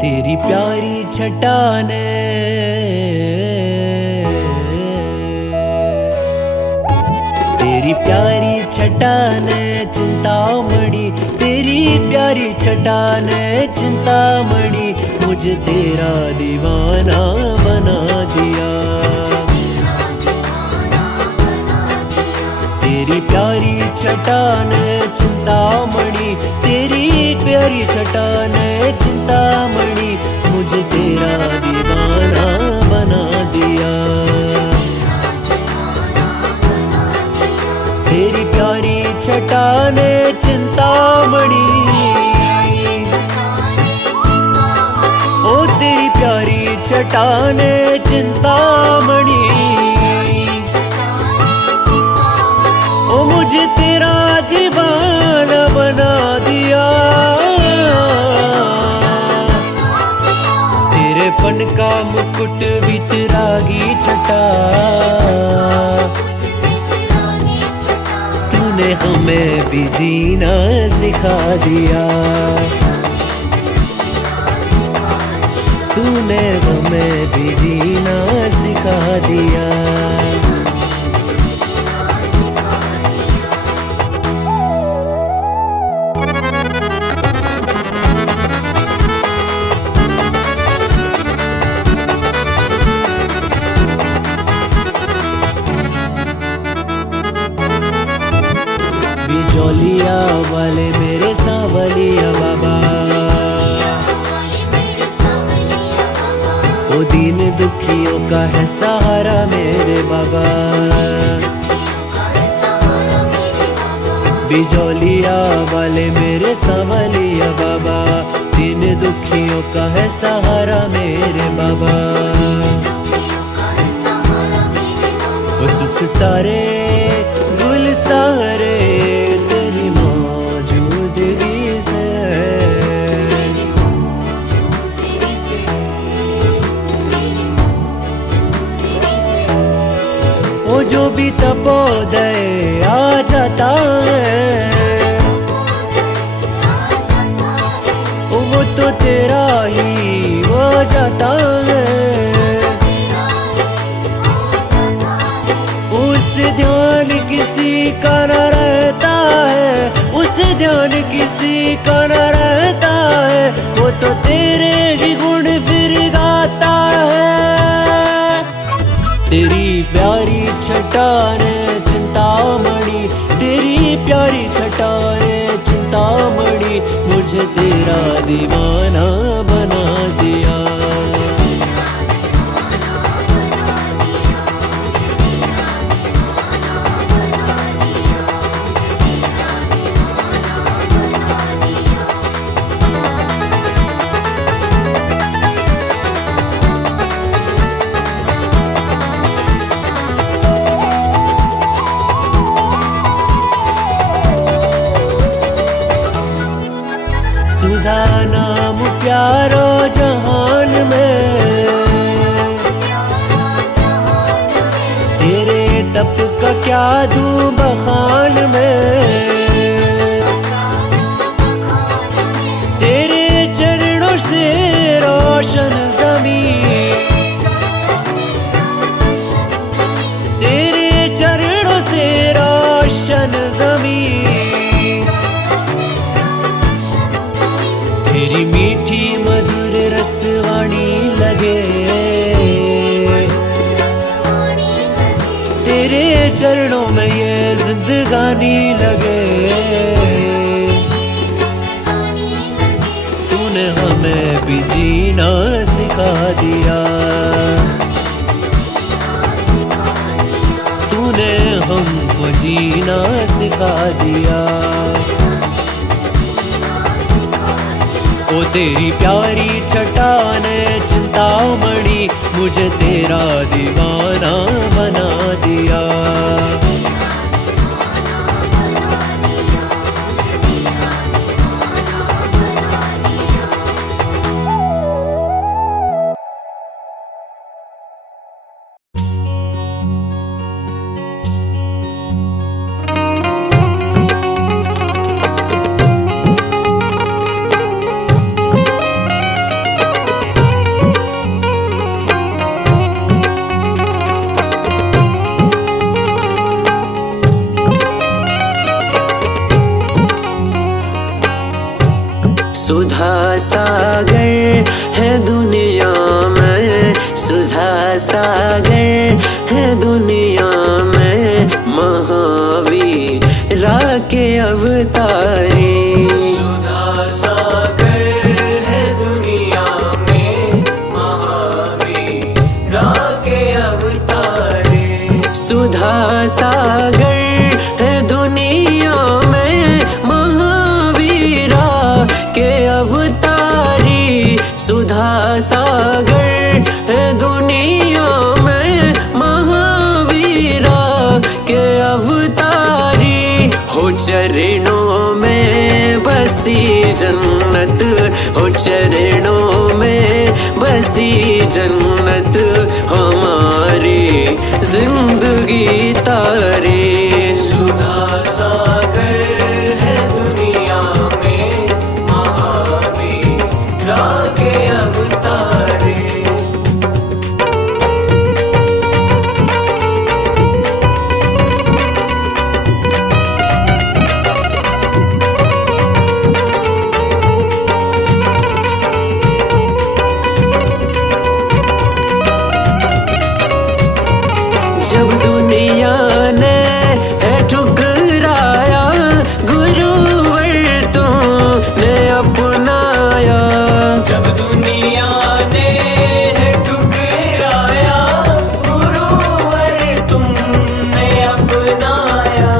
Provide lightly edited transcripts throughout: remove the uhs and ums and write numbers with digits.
तेरी प्यारी छटाने तेरी प्यारी छटाने चिंतामणि, तेरी प्यारी छटाने चिंतामणि, मुझे तेरा दीवाना बना दिया। तेरी प्यारी छटाने चिंतामणि, तेरी प्यारी छटाने चिंतामणि, मुझे तेरा दीवाना बना दिया। तेरी प्यारी छटाने चिंतामणि, ओ तेरी प्यारी छटाने चिंतामणि, ओ मुझे तेरा दीवाना बना दिया। तेरे फन का मुकुट वितरागी छटा, तूने हमें भी जीना सिखा दिया। तूने हमें भी जीना सिखा दिया। बिजौलिया वाले मेरे सांवलिया बाबा, ओ दीन दुखियों का है सहारा मेरे बाबा। बिजौलिया वाले मेरे सांवलिया बाबा, दीन दुखियों का है सहारा मेरे बाबा। वो सुख सारे गुल सारे तेरी मौजूदगी से, वो जो भी तपोदय आ जाता है, वो तो तेरा ही हो जाता है। उस ध्यान किसी का न रहता है, उस ध्यान किसी का न रहता है, वो तो तेरे ही गुण फिर गाता है। तेरी प्यारी छटाने चिंतामणि, तेरी प्यारी छटाने चिंतामणि, मुझे तेरा दीवाना बना दिया। सुधा नाम प्यारो जहान में, तेरे तप का क्या दूं बखान में। तेरे चरणों से रोशन ज़मीं, तेरे चरणों से रोशन ज़मीं। तेरी मीठी मधुर रसवाणी लगे, तेरे चरणों में ये जिंदगानी लगे। तूने हमें भी जीना सिखा दिया। तूने हमको जीना सिखा दिया। ओ तेरी प्यारी छटाने चिंतामणि, मुझे तेरा दीवाना बना दिया। सुधा सागर है दुनिया में, सुधा सागर है दुनिया में, महावीर के अवतारे। सुधा सागर है दुनिया में, महावीर के अवतारे। सुधा सागर है दुनिया में, महावीरा के अवतारी। सुधा सागर है दुनिया में, महावीरा के अवतारी। हो चरणों में बसी जन्नत, हो चरणों में बसी जन्नत, हमारी जिंदगी तारे। सुधा सागर है दुनिया में, महावीर के अवतारे। जब दुनिया ने है ठुकराया, गुरुवर तुमने अपनाया। जब दुनिया ने है ठुकराया, गुरुवर तुमने अपनाया।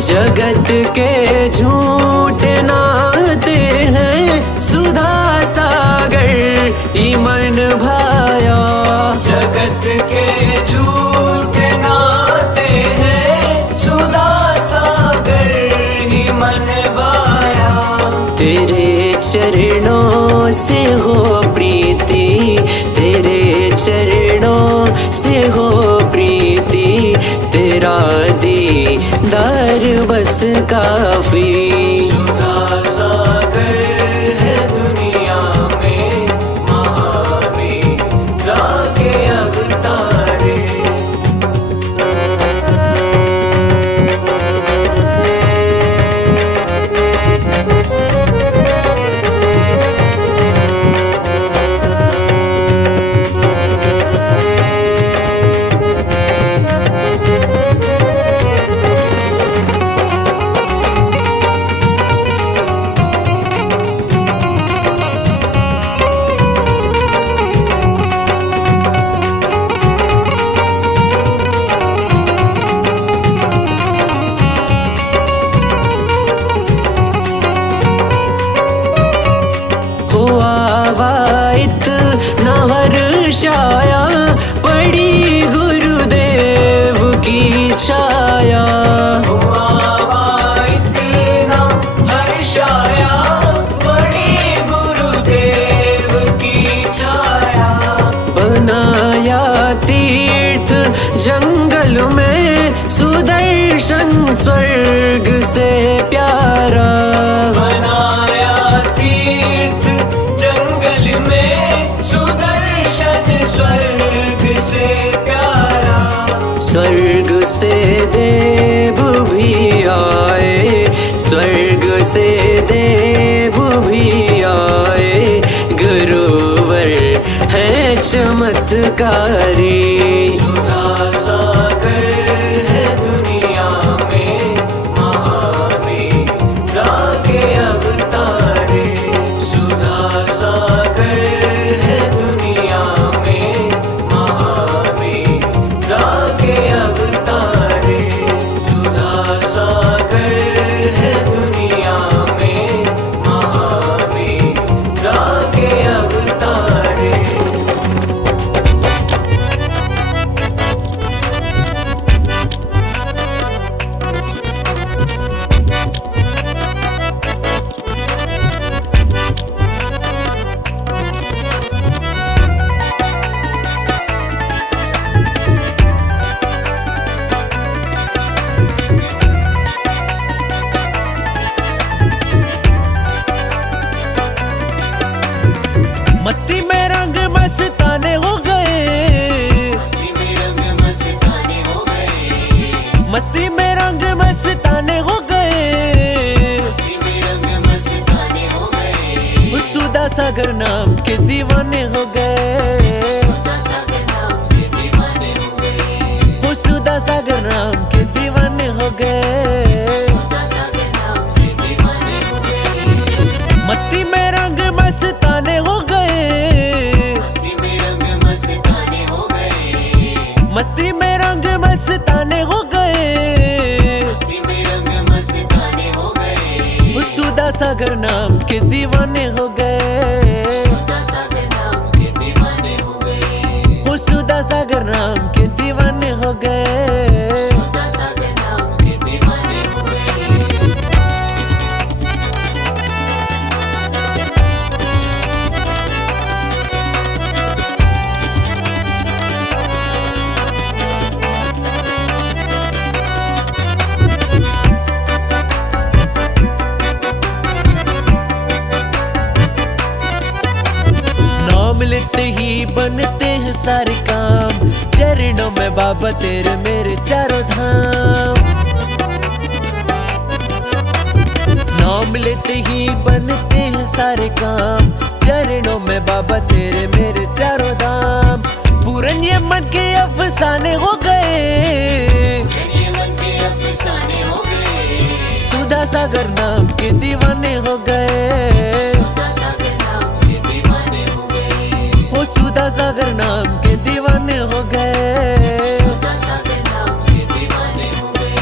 जगत के झूठ नाते हैं, सुधा सागर ईमान भाया। जगत के झूठ नाते हैं, सुधा सागर ही मन भाया। तेरे चरणों से हो प्रीति, तेरे चरणों से हो प्रीति, तेरा दीदार बस काफी। सुधा सागर है दुनिया में, महावीर के अवतारे। न हर्षाया, पड़ी गुरुदेव की छाया। इतना हर्षाया, पड़ी गुरुदेव की छाया। बनाया तीर्थ जंगल में, सुदर्शन स्वर्ग से प्यारा। बनाया तीर्थ जंगल में, सुदर्शन स्वर्ग से प्यारा। स्वर्ग से देव भी आए, स्वर्ग से देव भी आए, गुरुवर है चमत्कारी। सुधा सागर है दुनिया में, महावीर के अवतारे। सुधा सागर है दुनिया में, महावीर के अवतारे। सुधा सागर है दुनिया में, महावीर के अवतारे। मस्ती में रंग मस्ताने हो गए, मस्ती में रंग मस्ताने हो गए, मस्ती में रंग मस्ताने हो गए, मस्ती में रंग मस्ताने हो गए। सुधा सागर नाम के दीवाने हो गए, सुधा सागर नाम के दीवाने हो गए, वो सुधा सागर नाम के दीवाने हो गए। सुधा सागर नाम के दीवाने हो गए। मस्ती में रंग मस्ताने हो गए, मस्ती में रंग मस्ताने हो गए, मस्ती में रंग मस्ताने हो गए। मस्ती में रंग मस्ताने हो गए। वो सुधा सागर नाम के दीवाने हो गए, सुधा सागर नाम के दीवाने हो गए, वो सुधा सागर नाम के दीवाने हो गए। सुधा सागर नाम के दीवाने हो गए। नाम लेते ही बनते हैं सारे काम, चरणों में बाबा तेरे मेरे चारों धाम। नाम लेते ही बनते हैं सारे काम, चरणों में बाबा तेरे मेरे चारों धाम। पूरन ये मन के अफसाने हो गए, ये मन के अफसाने हो गए, सुधा सागर नाम के दीवाने हो गए। सुधा सागर नाम के दीवाने हो गए, वो सुधा सागर नाम के दीवाने हो गए। सुधा सागर नाम के दीवाने हो गए।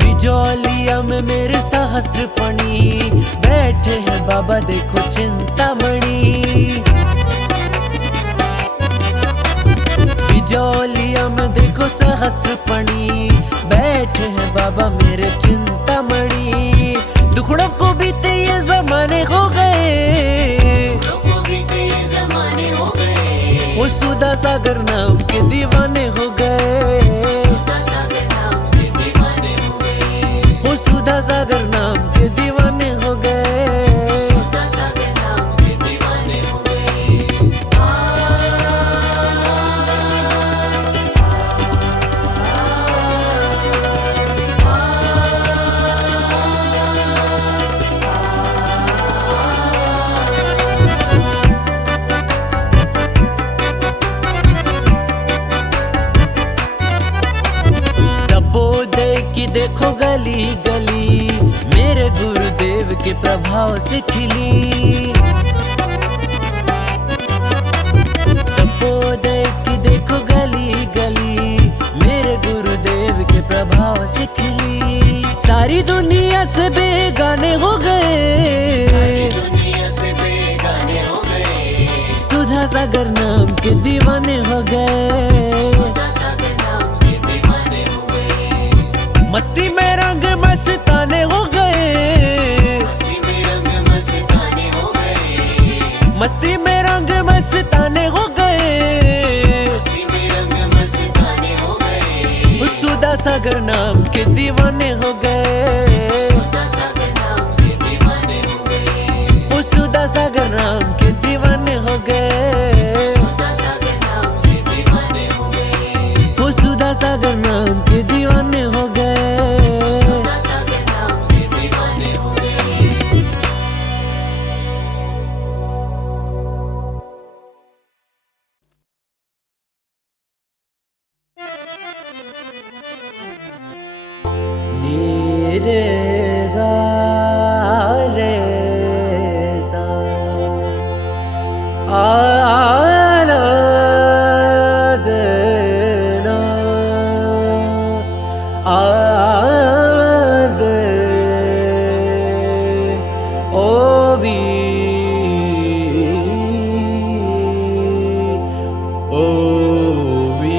बिजौलिया में मेरे सहस्त्र फणी, बैठे हैं बाबा देखो चिंतामणि। बिजौलिया में देखो सहस्त्र फणी, बैठे हैं बाबा मेरे चिंतामणि। दुखड़ों को बीते ये जमाने हो गए, लोगों भी कई जमाने हो गए, वो सुधा सागर नाम के दीवाने हो गए। सुधा सागर नाम के दीवाने हो गए, वो सुधा सागर नाम के दीवाने हो गए। सुधा सागर नाम के दीवाने हो गए। डब्बो दे की देखो गली गली, मेरे गुरुदेव के प्रभाव से खिली। डब्बो दे की देखो गली गली, मेरे गुरुदेव के प्रभाव से खिली। सारी दुनिया से बेगाने हो सारी गए, दुनिया से बेगाने हो गए, सुधा सागर नाम के दीवाने हो गए। सुधा सागर नाम के दीवाने हो गए, मस्ती में रंग मस्ताने हो गए, मस्ती में रंग मस्ताने हो गए, मस्ती में रंग मस्ताने हो गए। मस्ती में रंग मस्ताने हो गए, सुधा सागर नाम के दीवाने हो गए। सुधा सागर नाम के दीवाने हो गए, सुधा सागर नाम के दीवाने हो गए। सुधा सागर नाम के दीवाने हो गए, सुधा सागर नाम के दीवाने हो गए। सुधा सागर नाम के दीवाने हो गए। नीरे गा रे सा आना देना दे ओ वी ओ वी।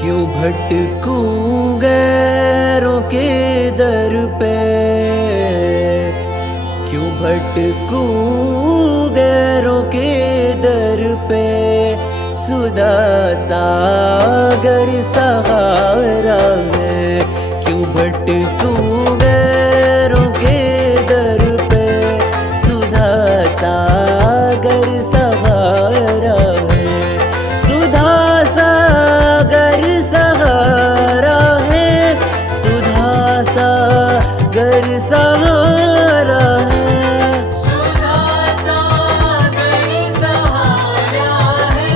क्यों भटकूं गैरों के दर पे, क्यों भटकूं भटकूं गैरों के दर पे, सुधा सागर सहारा है। क्यों भटकूं गैरों के दर पे, सुधा सागर सहारा है। सुधा सागर सहारा है, सुधा सागर सहारा है। सुधा सागर सहारा है,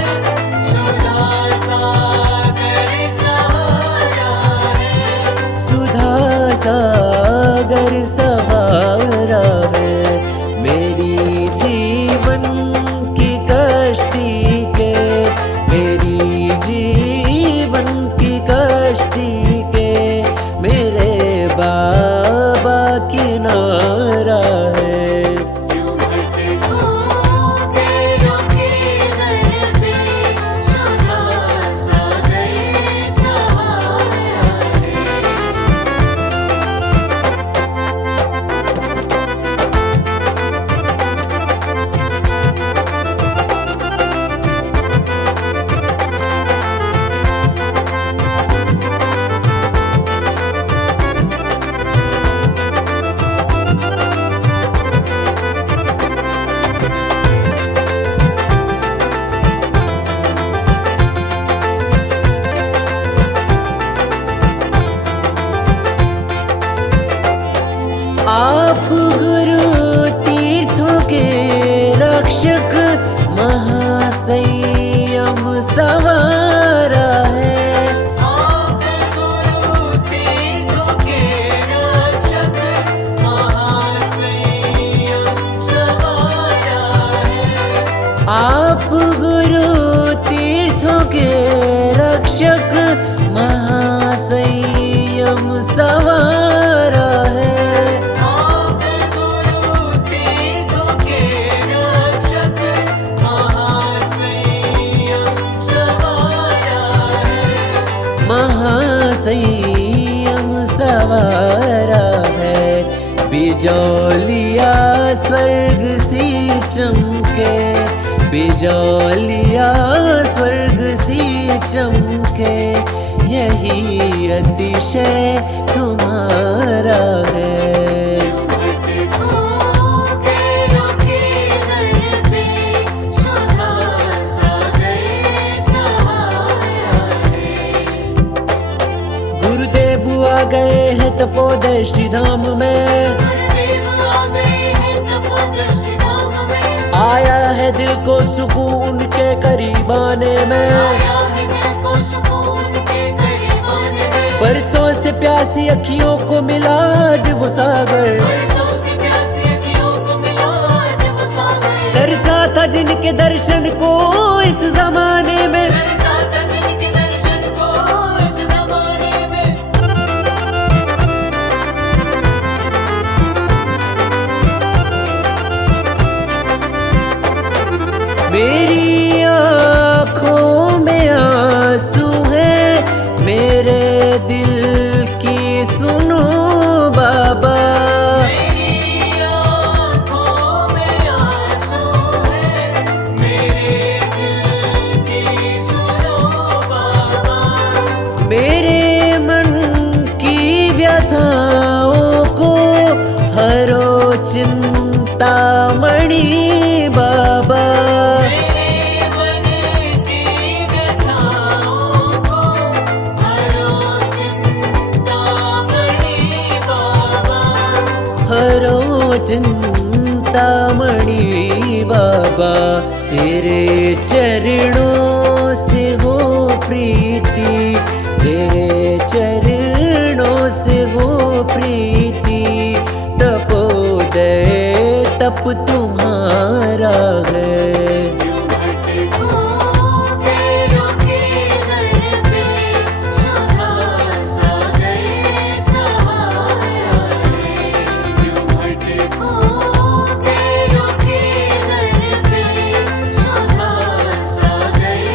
सुधा सागर सहारा है। सुधा सागर सहारा है। मेरी जीवन की कश्ती के, मेरी जीवन की कश्ती के, मेरे बाबा किनारा है। क्यों भटकूं गैरों के दर पे, सुधा सागर सहारा है। आप गुरु तीर्थों के रक्षक, महासंयम सवारा है। आप गुरु तीर्थों के रक्षक, महासंयम सवारा है। आप गुरु तीर्थों के रक्षक, महासंयम सवारा है। आप गुरु तीर्थों के रक्षक, महासंयम सवारा है। महासंयम सवारा है। बिजौलिया स्वर्ग सी चमके, बिजौलिया स्वर्ग सी चमके, यही अतिशय तुम्हारा है। भटकूं गैरों के दर पे, सुधा सागर सहारा है। गुरुदेव आ गए हैं तपोदृष्टि धाम में, गुरुदेव आ गए हैं तपोदृष्टि धाम में। आया है दिल को सुकून के करीब आने में। आया है दिल को सुकून के करीब आने में। बरसों से प्यासी अखियों को मिला आज वो सागर, बरसों से प्यासी अखियों को मिला आज वो सागर। तरसा था जिनके दर्शन को इस जमाने में। तरसा था जिनके दर्शन को इस जमाने में। मेरी आँखों में आंसू है, मेरे दिल की सुनो बाबा। मेरी आँखों में आंसू है, मेरे दिल की सुनो बाबा। मेरे मन की व्यथाओं को हरो चिंतामणि बाबा। मेरे मन की व्यथाओं को हरो चिंतामणि बाबा। हरो चिंतामणि बाबा। तेरे चरणों से हो प्रीति, तेरे चरणों से हो प्रीति, तपोदय तप तुम्हारा है। क्यों भटकूं गैरों के दर पे, सुधा सागर सहारा है। क्यों भटकूं गैरों के दर पे, सुधा सागर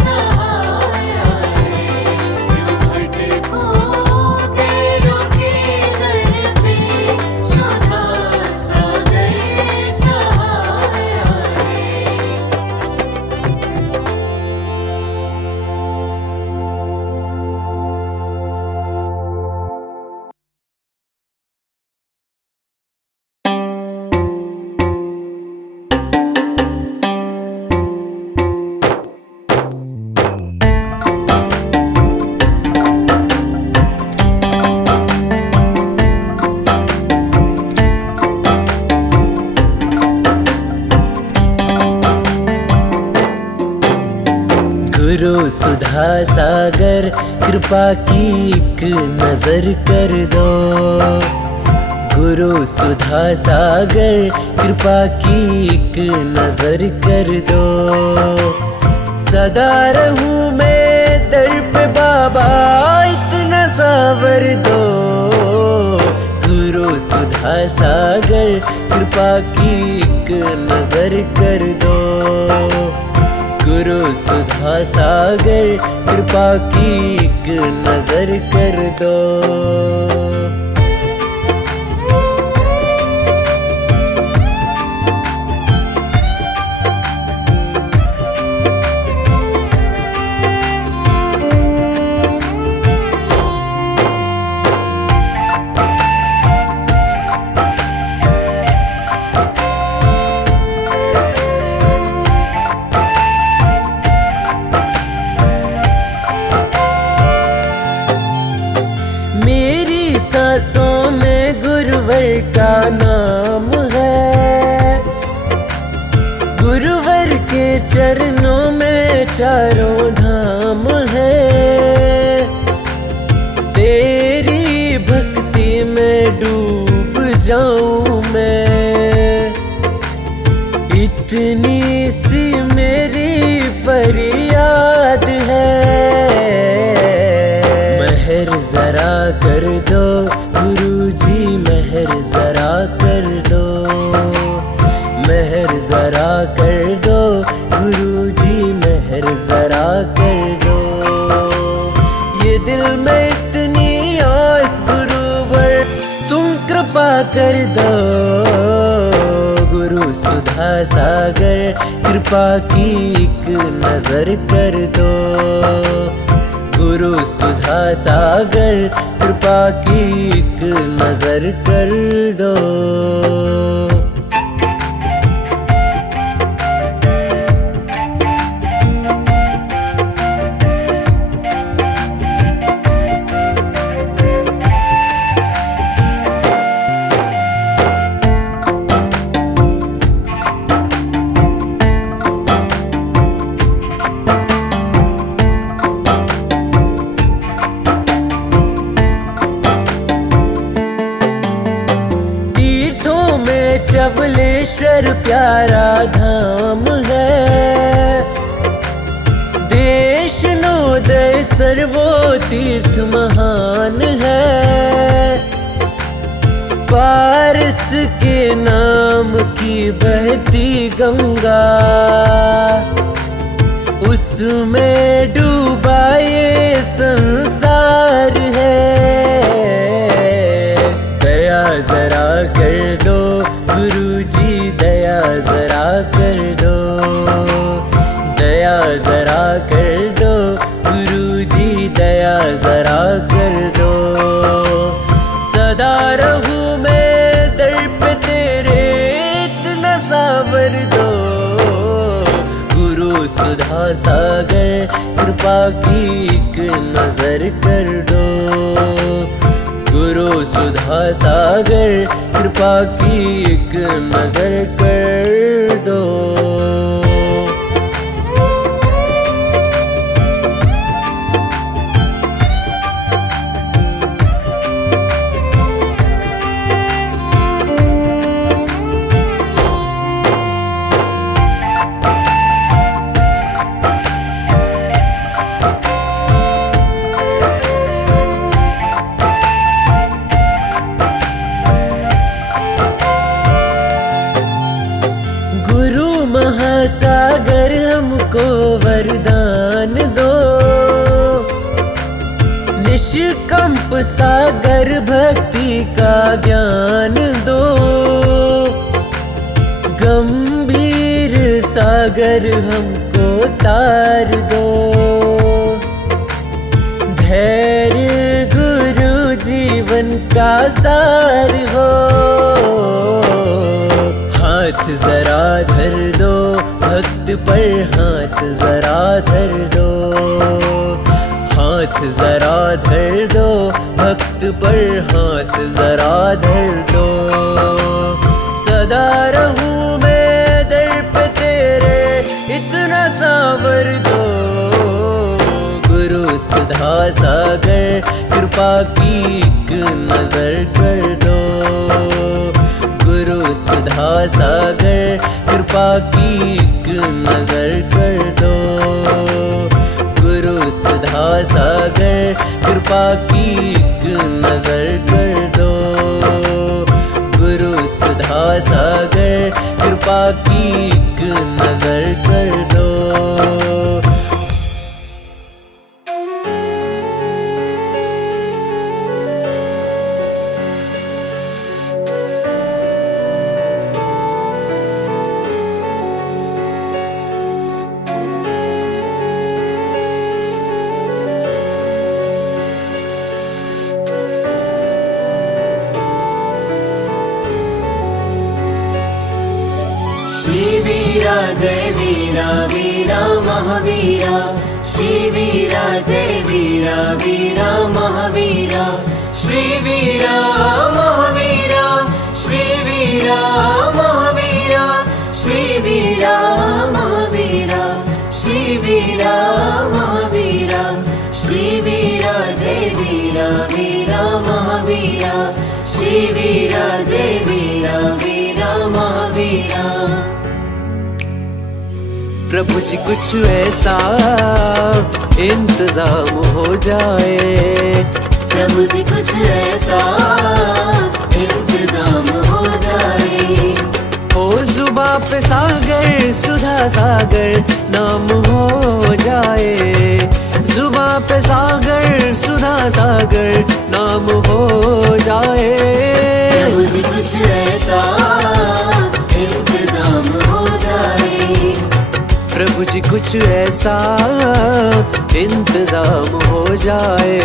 सहारा है। क्यों भटकूं गैरों के दर पे, सुधा सागर सहारा है। गुरु सुधा सागर कृपा की एक नजर कर दो। गुरु सुधा सागर कृपा की एक नजर कर दो। सदा रहूं मैं दर पे बाबा इतना सावर दो। गुरु सुधा सागर कृपा की एक नजर कर दो। गुरु सुधा सागर कृपा की एक नजर कर दो। सांसों में गुरुवर का नाम है। गुरुवर के चरणों में चारों धाम है। तेरी भक्ति में डूब जाऊं मैं, इतनी सी मेरी फरियाद है। मेहर जरा कर दो गुरुजी, मेहर जरा कर दो। मेहर जरा कर दो गुरुजी, मेहर जरा कर दो। ये दिल में इतनी आस गुरुवर, तुम कृपा कर दो। गुरु सुधा सागर कृपा की एक नजर कर दो। गुरु सुधा सागर कृपा की एक नजर कर दो। चवलेश्वर प्यारा धाम है। देश नोदय सर्वो तीर्थ महान है। पारस के नाम की बहती गंगा, उसमें डूबा ये संसार है। दया जरा कर दो गुरुजी, दया जरा कर दो। दया जरा कर दो गुरुजी, दया जरा कर दो। सदा रहूं मैं दर पे तेरे, इतना सावर दो। गुरु सुधा सागर कृपा की एक नजर कर दो। गुरु सुधा सागर कृपा की एक नजर कर दो। महासागर हमको वरदान दो। निष्कंप सागर भक्ति का ज्ञान दो। गंभीर सागर हमको तार दो। धैर्य गुरु जीवन का सार हो। हाथ जरा धर दो भक्त पर, हाथ जरा धर दो। हाथ जरा धर दो भक्त पर, हाथ जरा धर दो। सदा रहूं मैं दर पे तेरे, इतना सावर दो। सुधा सागर कृपा की एक नजर कर दो। गुरु सुधा सागर कृपा की एक नजर कर दो। गुरु सुधा सागर कृपा की एक नजर कर दो। गुरु सुधा सागर कृपा की एक नजर कर दो। श्री वीरा जय वीरा वीरा महावीरा। श्री वीरा जय वीरा वीरा महावीरा। श्री वीरा महावीरा। श्री वीरा महावीरा। श्री वीरा महावीरा। श्री वीरा महावीरा। श्री वीरा जय वीरा वीरा महावीरा। श्री वीरा जय वीरा वीरा महावीरा। प्रभु जी कुछ ऐसा इंतजाम हो जाए। प्रभु जी कुछ ऐसा इंतजाम हो जाए। हो जुबा पे सागर सुधा सागर नाम हो जाए। जुबा पे सागर सुधा सागर नाम हो जाए। प्रभु जी कुछ ऐसा इंतजाम हो जाए। प्रभु जी कुछ ऐसा इंतजाम हो जाए।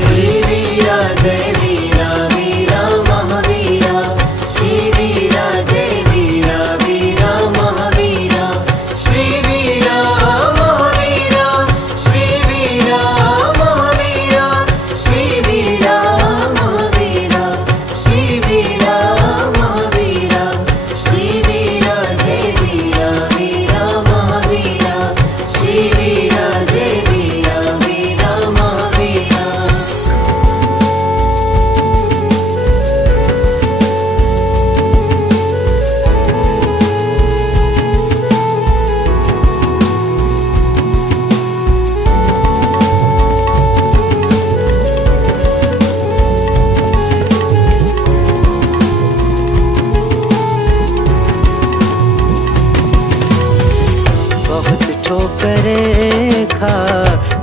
श्री वीरा जय वीरा वीरा महावीरा। श्री वीरा जय वीरा वीरा महावीरा। श्री वीरा महावीरा। श्री वीरा महावीरा। श्री वीरा महावीरा। श्री वीरा महावीरा। श्री वीरा जय वीरा वीरा महावीरा। श्री वीरा जय वीरा वीरा महावीरा। बहुत ठोकरें खा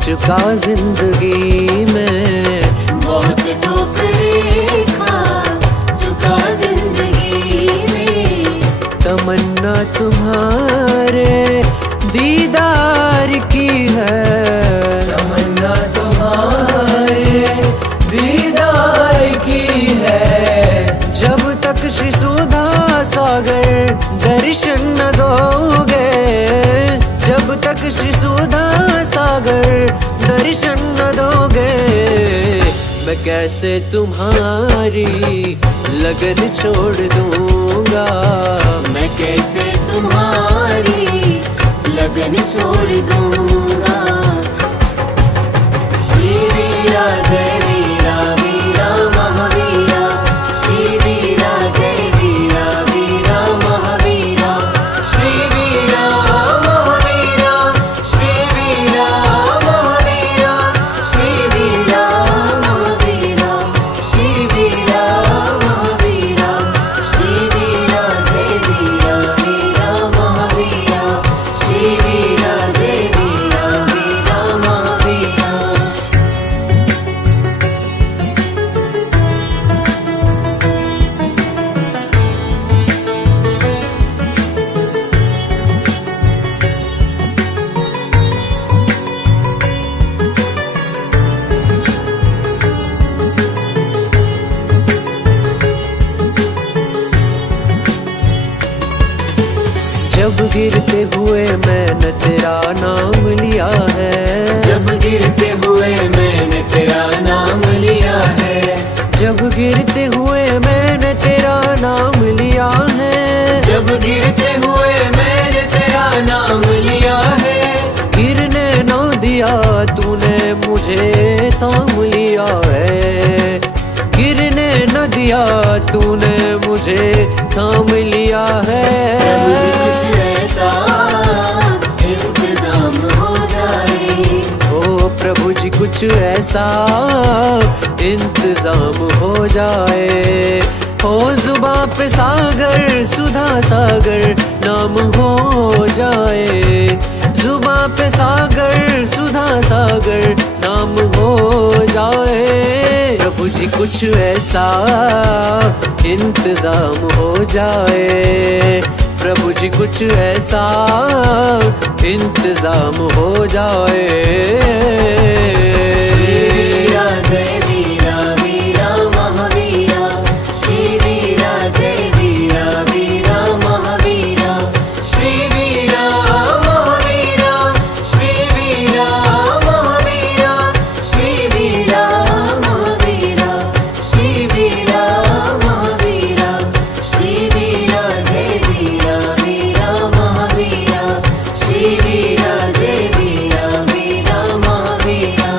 चुका जिंदगी में। बहुत ठोकरें खा चुका जिंदगी में। तमन्ना तुम्हारे दीदार की है। तमन्ना तुम्हारे दीदार की है। जब तक श्री सुधा सागर दर्शन न दोगे। जब तक श्री सुधा सागर दर्शन न दोगे। मैं कैसे तुम्हारी लगन छोड़ दूंगा। मैं कैसे तुम्हारी लगन छोड़ दूंगा। श्री वीरा जय वीरा वीरा महावीरा। श्री वीरा जय वीरा वीरा महावीरा। श्री वीरा महावीरा। श्री वीरा महावीरा। श्री वीरा महावीरा। श्री वीरा महावीरा। श्री वीरा जय वीरा वीरा महावीरा। श्री वीरा जय वीरा वीरा महावीरा। जब गिरते हुए मैंने तेरा नाम लिया है। जब गिरते हुए मैंने तेरा नाम लिया है। जब गिरते हुए मैंने तेरा नाम लिया है। जब गिरते हुए मैंने तेरा नाम लिया है। गिरने न दिया तूने मुझे थाम लिया है। कुछ ऐसा इंतजाम हो जाए, ओ प्रभु जी कुछ ऐसा इंतजाम हो जाए। हो जुबां पे सागर सुधा सागर नाम हो जाए, जुबां पे सागर सुधा सागर नाम हो जाए। प्रभु जी कुछ ऐसा इंतजाम हो जाए, प्रभु जी कुछ ऐसा इंतजाम हो जाए। वीरा जय वीरा वीरा महावीरा, श्री वीरा जय वीरा वीरा महावीरा, श्री वीरा महावीरा, श्री वीरा महावीरा, श्री वीरा महावीरा, श्री वीरा महावीरा, श्री वीरा जय वीरा वीरा महावीरा, श्री वीरा जय वीरा वीरा महावीरा।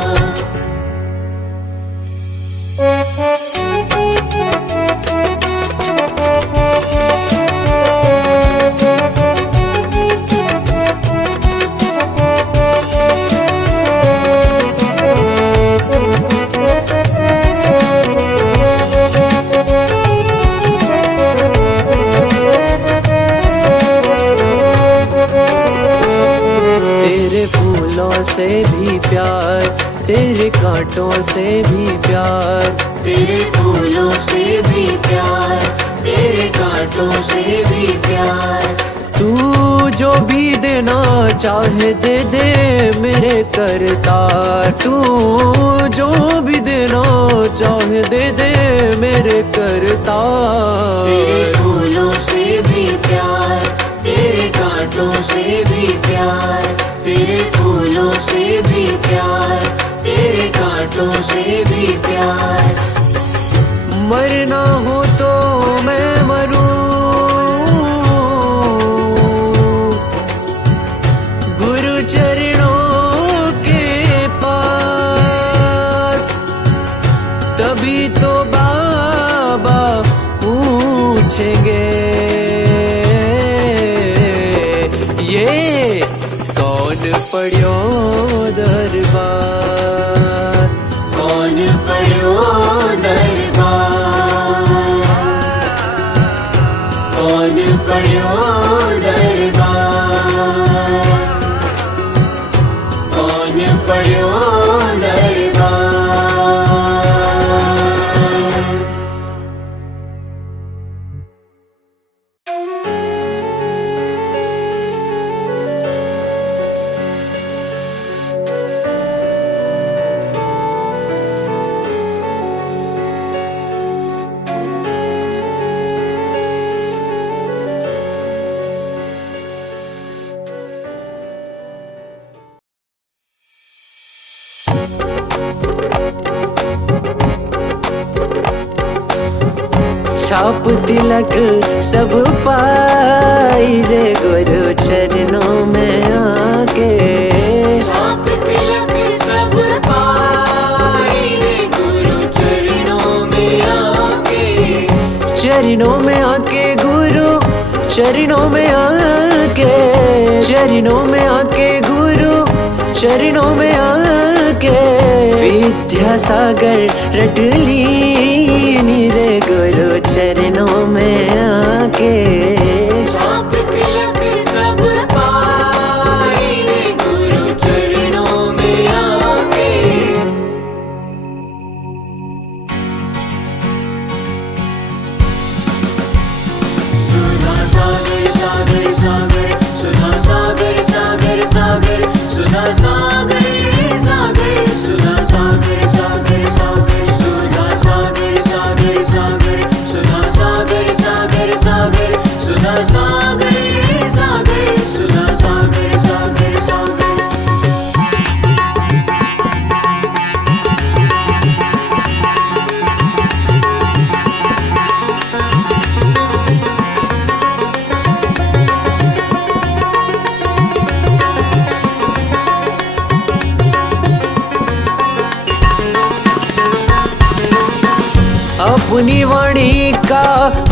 तेरे फूलों से भी प्यार, तेरे कांटों से भी प्यार, तेरे फूलों से भी प्यार, तेरे कांटों से भी प्यार। तू जो भी देना चाहे दे दे मेरे करतार, तू जो भी देना चाहे दे दे मेरे करतार। तेरे फूलों से भी प्यार, तेरे कांटों से भी प्यार, तेरे फूलों से भी प्यार, तेरे कांटों से भी प्यार। मरना हो तो मैं मरूं, गुरु चरणों के पास, तभी तो बाबा पूछेंगे ये कौन पढ़्यो दरबार, कौन पढ़ो दरबार, कौन पढ़ो दरबार, कौन पढ़ो दरबार। छाप तिलक सब पाई रे गुरु चरणों में आके, छाप तिलक सब पाए रे गुरु चरणों में आके, चरणों में आके गुरु चरणों में आके, चरणों में आके गुरु चरणों में आके, विद्या सागर रट ली रे गुरु चरणों में आके। छाप तिलक सब पाए रे गुरु चरणों में आके। सुधा सागर सागर सागर, सुधा सागर सागर सागर, सुधा सागर सागर, सुधा सागर सागर सागर, सुधा सागर सागर सागर, सुधा सागर सागर सागर, अपनी वाणी का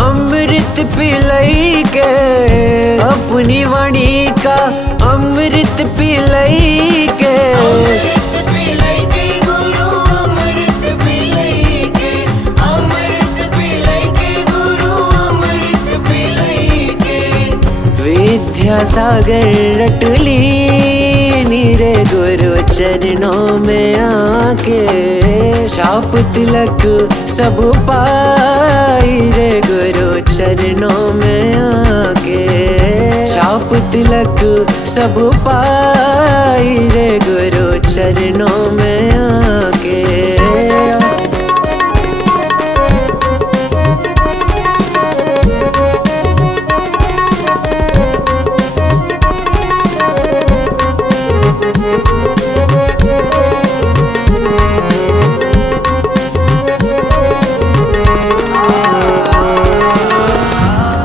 अमृत पिलई के, अपनी वाणी का अमृत पिलई के। अमृत पिलई के गुरु अमृत पिलई के, अमृत पिलई के गुरु अमृत पिलई के। विद्या सागर रटली नीरे गुरु चरणों में आके, छाप तिलक सब पाई रे गुरु चरणों में आके, छाप तिलक सब पाई रे गुरु चरणों में आके।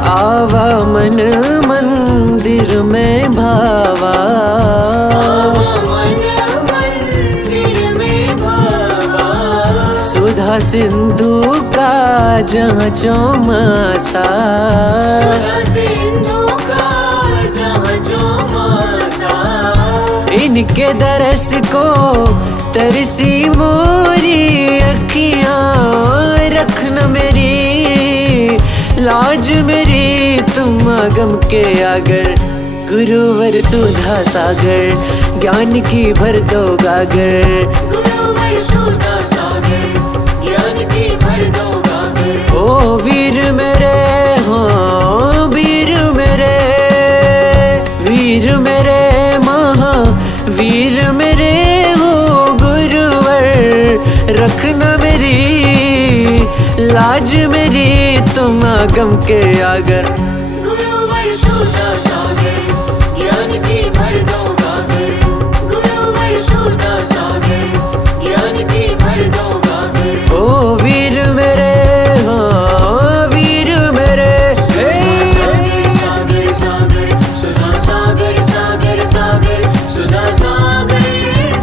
आवा मन मंदिर में भावा, मन मंदिर में भावा। सुधा सिंधु का जहाँ चौमासा, सिंधु का जहाँ चौमासा। इनके दरस को तरसी मोरी अखियाँ, रखना मेरी लाज मेरी तुम आगम के आगर। गुरुवर सुधा सागर ज्ञान की भर दो गागर, गुरुवर सुधा सागर ज्ञान की भर दो गागर। ओ वीर मेरे, हाँ वीर मेरे, वीर मेरे महावीर मेरे हो गुरुवर। रखना मेरी लाज मेरी तुम आगम के आगर। गुरुवर सुधा सागर ज्ञान की भर दो गागर, गुरुवर सुधा सागर ज्ञान की भर दो गागर। ओ वीर मेरे, हाँ वीर मेरे। सागर सागर सुधा सागर, सागर सागर सुधा सागर,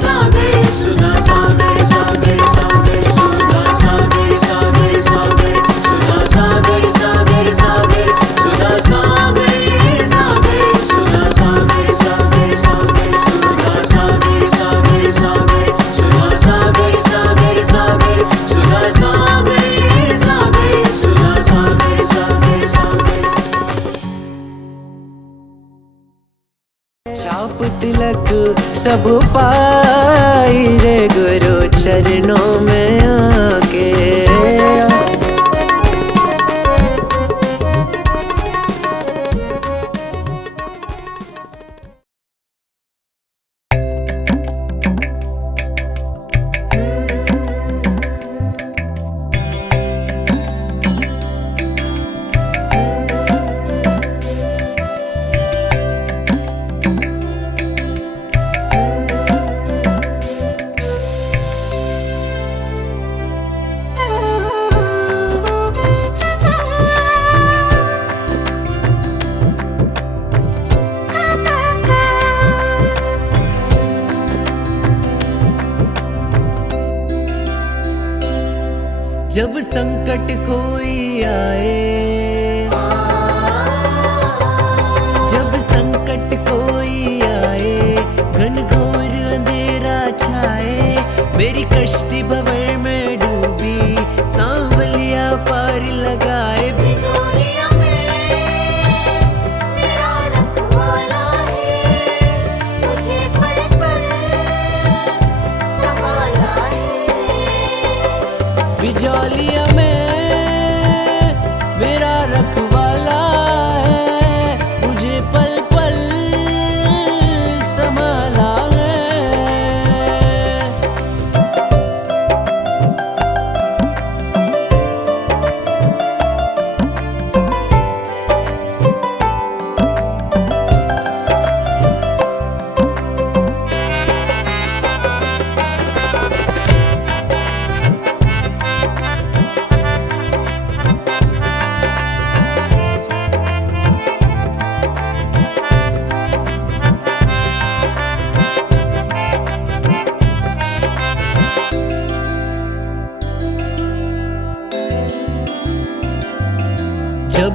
सागर सुधा सागर, सागर सागर सुधा सागर, सागर सागर सुधा सागर, सागर सागर सुधा सागर, सागर सुधा सागर, सागर सागर सुधा सागर, सागर सागर सुधा सागर, सागर सागर सुधा सागर, सागर सुधा सागर, सागर सागर। छाप तिलक सब पाई रे गुरु चरणों में आके। जब संकट कोई आए, जब संकट कोई आए, घनघोर अंधेरा छाए, मेरी कश्ती भंवर में डूबी, सांवलिया पार लगाए। बिजोलिया में मेरा रखवाला है, मुझे पल पल संभाला है। बिजौलिया में मेरा रखवाला है, मुझे पल पल संभाला है।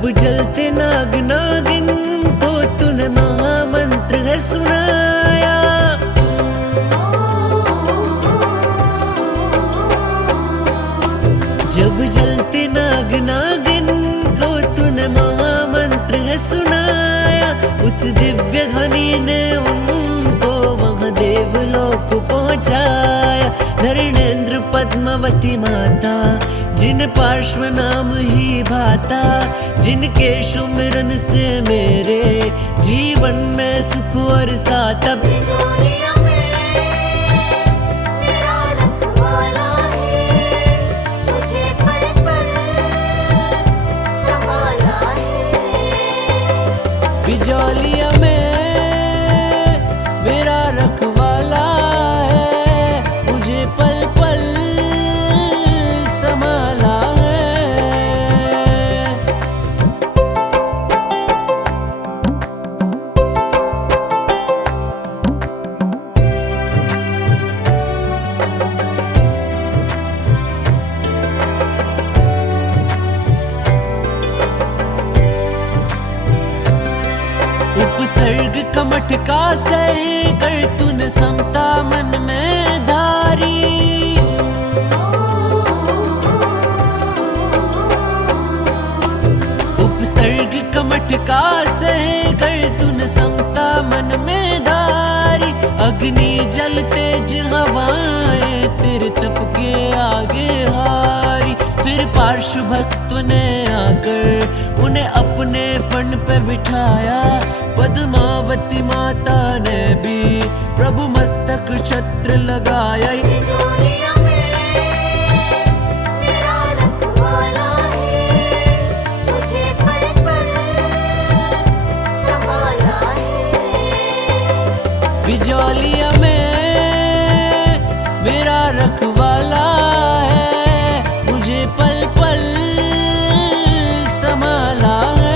जब जलते नाग नागिन को तूने महामंत्र है सुनाया, जब जलते नाग नागिन को तूने महामंत्र है सुनाया, उस दिव्य ध्वनि ने उनको वहाँ देवलोक पहुँचाया। धरणेंद्र पद्मावती माता जिन पार्श्व नाम ही भाता, जिनके सुमिरन से मेरे जीवन में सुख और साता। बिजोलिया में मेरा रखवाला है, तुझे पल पल संभाला है। बिजोलिया में मेरा रखवाला है, मुझे पल पल संभाला है। उपसर्ग कमठ का सही कर तूने समता मन में धारी, उपसर्ग कमठ का सही कर तूने समता मन में धारी। अग्नि जल तेज हवाएं तेरे तप के आगे हारी। फिर पार्श्व भक्त ने आकर उन्हें अपने फन पे बिठाया, पद्मावती माता ने भी प्रभु मस्तक छत्र लगाया। बिजोलिया में मेरा रखवाला है, तुझे पल पल संभाला है। बिजोलिया में मेरा रखवाला है, मुझे पल पल संभाला है।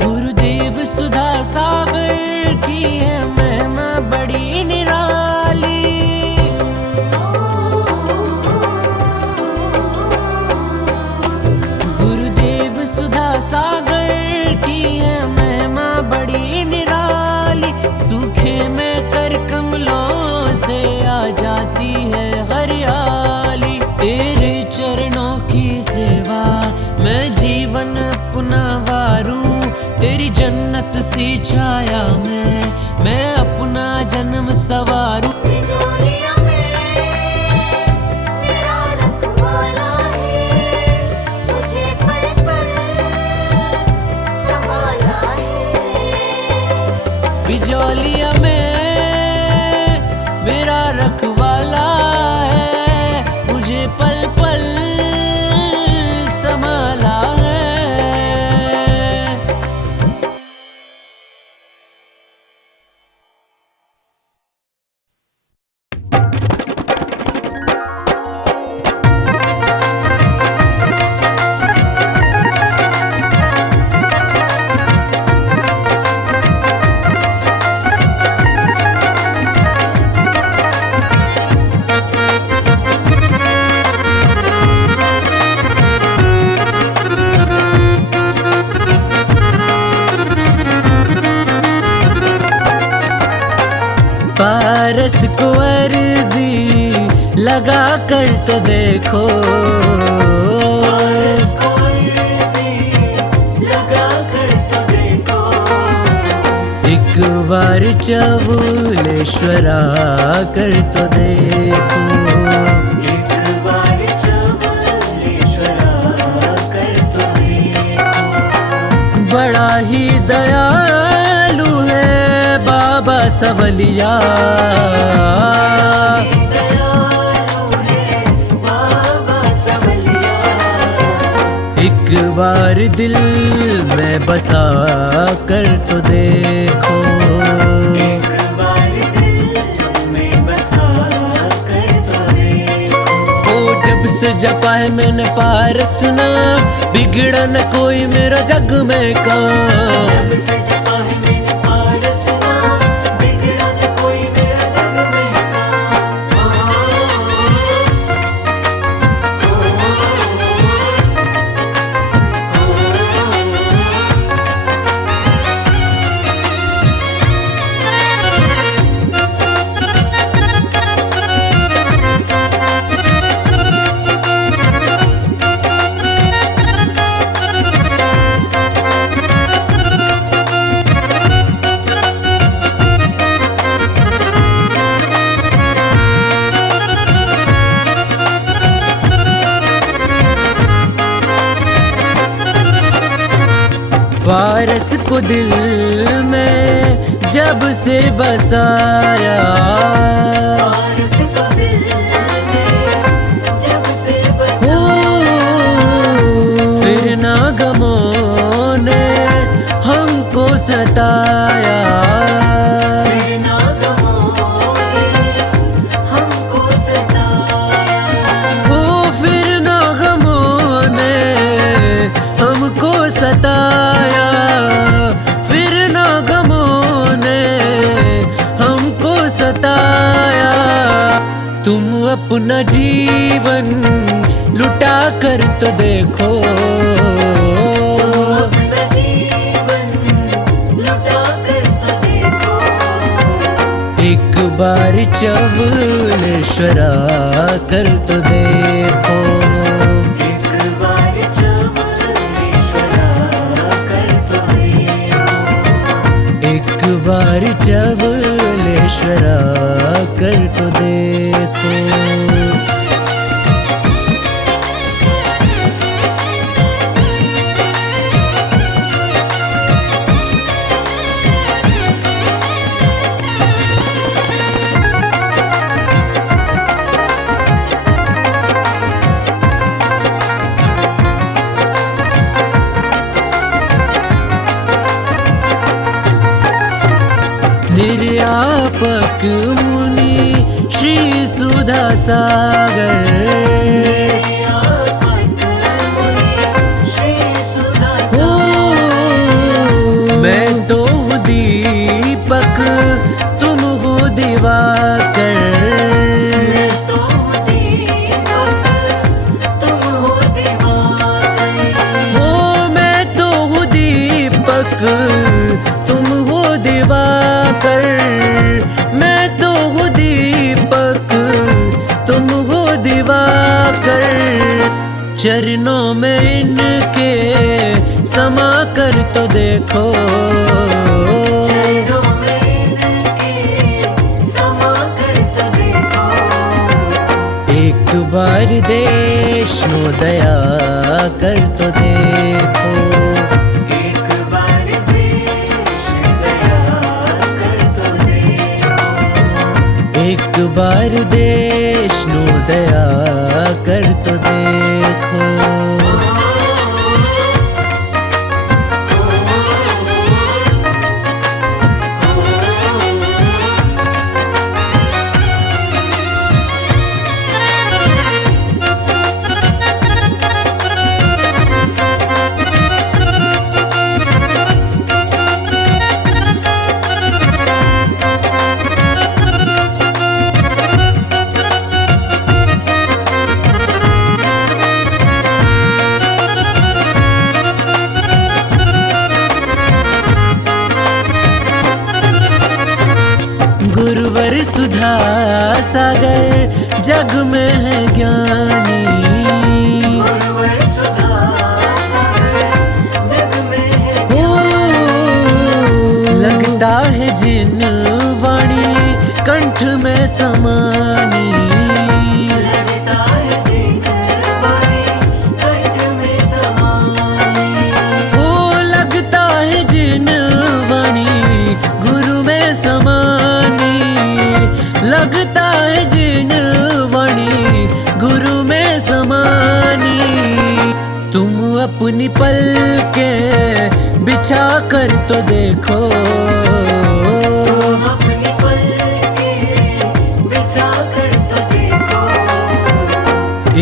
गुरुदेव सुधा सागर की है महिमा बड़ी निराली, गुरुदेव सुधा सागर की है महिमा बड़ी निराली। सूखे में कर कमलों से आ जाती है हरियाली। तेरे चरणों की सेवा मैं जीवन अपना वारूं, तेरी जन्नत सी छाया में मैं अपना जन्म सवारूं। बिजोलिया में मेरा रखवाला है, तुझे पल पल संभाला है। बिजोलिया में मेरा रखवाला है, मुझे पल पल संभाला है। पारस को अर्जी लगा कर तो देखो, एक बार चबुलेश्वरा कर तो देखो, एक बार चबुलेश्वरा कर तो देखो। बड़ा ही दयालु है बाबा सवलिया, एक बार दिल में बसा कर तो देखो, एक बार दिल में बसा कर तो देखो। ओ जब से जपा है मैंने पारस नाम, बिगड़ा न कोई मेरा जग में काम। जब से जपा है मैंने पारस नाम, बिगड़ा न कोई मेरा जग में पारस को दिल में जब से बसाया, पारस को दिल में जब से हो फिर ना गमों ने हमको सताया, फिर ना गमों ने हमको सताया। हो फिर ना गमों ने हमको सताया, फिर ना गमों ने हमको सताया। तुम अपना जीवन लुटा कर तो देखो, अपना जीवन लुटा कर तो देखो। एक बार चवलेश्वरा कर तो देखो, एक बार चवलेश्वरा कर तो देखो। एक बार चवलेश्वरा कर तो देखो। निर्यापक मुनि श्री सुधा सागर, हो मैं तो हूँ दीपक तुम हो दिवाकर, हो मैं तो हूँ दीपक तुम हो दिवाकर, मैं तो हूँ दीपक तुम हो दिवाकर। चरणों में इनके समा कर तो देखो, चरणों में इनके समा कर तो देखो। एक बार देश नो दया कर तो देखो, एक बार देश दया कर तो देखो। एक बार देश नो दया कर तो देखो। गुरुवर सुधा सागर जग में है ज्ञानी, गुरुवर सुधा सागर जग में है हो लगता है जिन वाणी कंठ में समानी, लगता है जिगर वाणी कंठ में समानी। हो लगता है जिन वाणी गुरु में समानी, लगता है जिन वाणी गुरु में समानी। तुम अपनी पलकें बिछा कर तो देखो, अपनी पलकें बिछा कर तो देखो।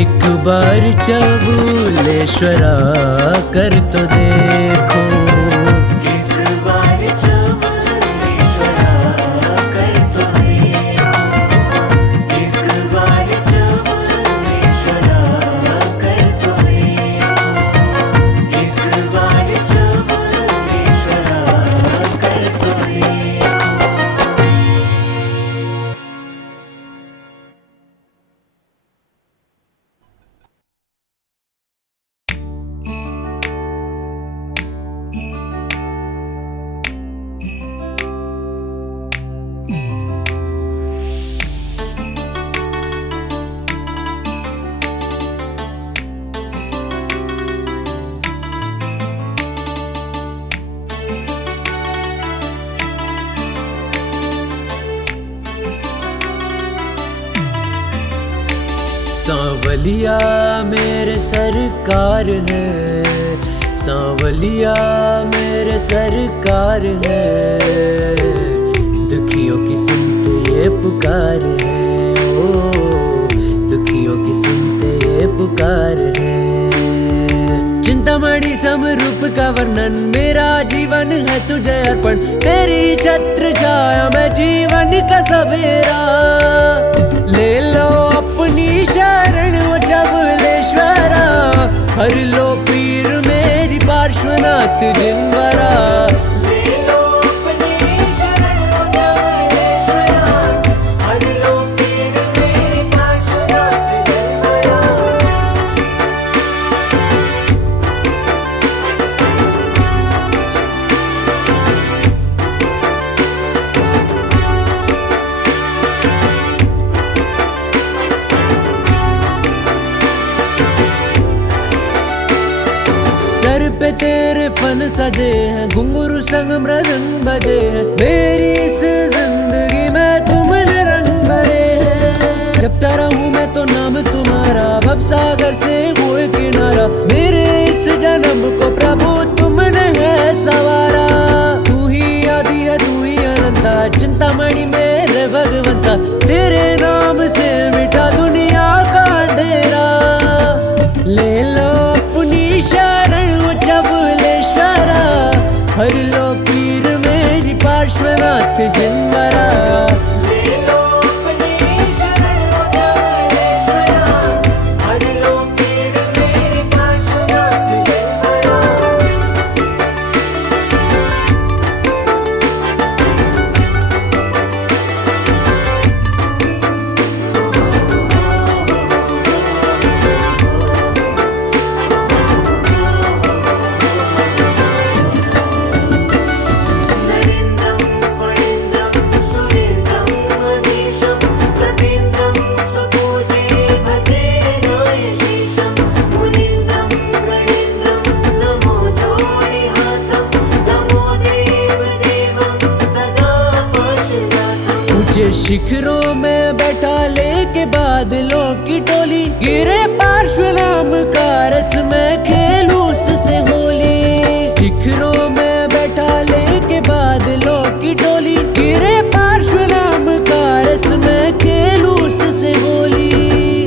एक बार चबुलेश्वरा कर तो देखो, एक बार चबुलेश्वरा कर तो देखो। एक बार चबुलेश्वरा कर तो देखो। एक बार चबुलेश्वरा कर तो देखो। सांवलिया मेरे सरकार है, सांवलिया मेरे सरकार है, दुखियों की सुनते ये पुकार है, ओ दुखियों की सुनते ये पुकार है। चिंतामणि समरूप का वर्णन मेरा जीवन है तुझे अर्पण, तेरी छत्र छाया मैं जीवन का सवेरा। ले लो अपनी शरण ओ चबुलेश्वरा, हर लो पीर मेरी पार्श्वनाथ जिनवरा। ले लो अपनी शरण ओ चबुलेश्वरा, हर लो पीर मेरी पार्श्वनाथ जिनवरा। सर पे तेरे फन सजे हैं, घुंघरू संग मृदंग बजे हैं, मेरी इस जिंदगी में तुमने रंग भरे हैं। जपता रहूं मैं तो नाम तुम्हारा, भव सागर से हुए किनारा, मेरे इस जन्म को प्रभु तुमने है सवारा। तू ही आदि है तू ही अनंता, चिंतामणि मेरे भगवंता, तेरे नाम से मिटा दुनिया का अंधेरा। ले लो अपनी शरण ओ चबुलेश्वरा, हर लो पीर मेरी पार्श्वनाथ जिनवरा। ले लो अपनी शरण ओ चबुलेश्वरा, हर लो पीर मेरी पार्श्वनाथ जिनवरा। नरेन्द्रं फणीन्द्रं सुरेन्द्रं मनीषं, सतीन्द्रं सुपूजे भजे नायशीशं, मुनीन्द्रं गणेन्द्रं नमो जोड़िहातं, नमो देवदेवं सदा पार्श्वनाथम्। ऊंचे शिखरों में बैठा लेके बादलों की टोली, गिरे पार्श्वनाम का रस में खेलूं उससे होली। शिखरों में बैठा लेके बादलों की टोली, गिरे पार्श्वनाम का रस में खेलूं उससे होली।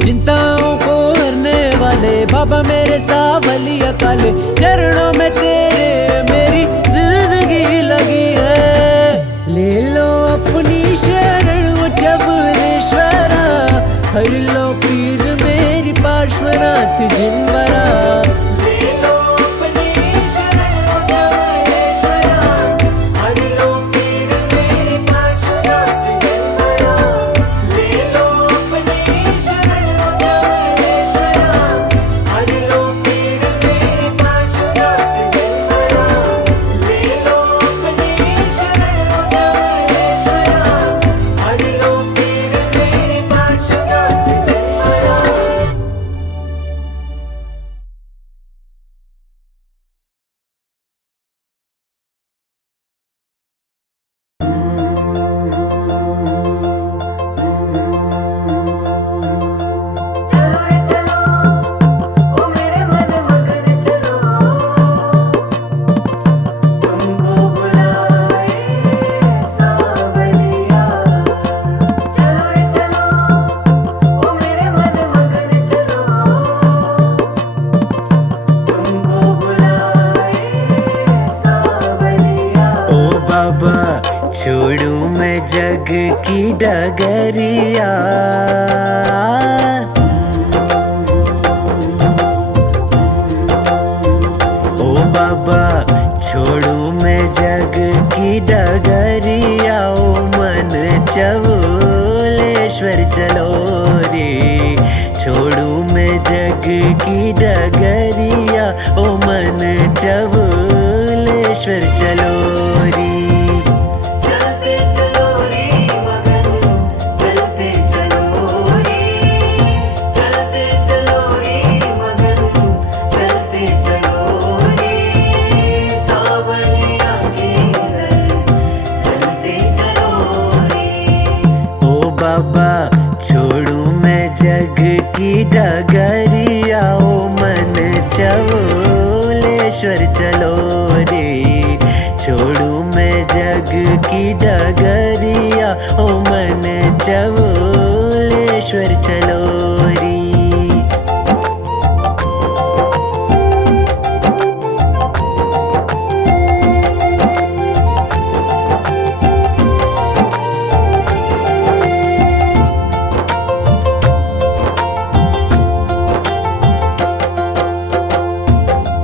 चिंताओं को हरने वाले बाबा मेरे सावलिया काले, चरणों में तेरे मेरी जिंदगी लगी है। ले लो अपनी शरण ओ चबुलेश्वरा, हर लो पीर मेरी पार्श्वनाथ जिनवरा। ले लो अपनी शरण ओ चबुलेश्वरा, हर लो पीर मेरी पार्श्वनाथ जिनवरा। ले लो अपनी शरण ओ चबुलेश्वरा, हर लो पीर मेरी पार्श्वनाथ जिनवरा। ले लो अपनी शरण ओ चबुलेश्वरा, हर लो पीर मेरी पार्श्वनाथ जिनवरा। छोड़ू मैं जग की डगरिया। ओ बाबा छोड़ू मैं जग की डगरिया, ओ मन चबलेश्वर चलो रे। छोड़ू मैं जग की डगरिया, ओ मन चबलेश्वर चलो रे। चलते चलो रे मगन, चलते चलो रे, चलते चलो रे मगन, चलते चलो रे। सावरिया के घर चलते चलो रे। ओ बाबा छोड़ू मैं जग की डगरिया, ओ मन चबलेश्वर चलो रे। छोड़ू मैं जग की डगरिया, ओ मन चबलेश्वर चलो रे।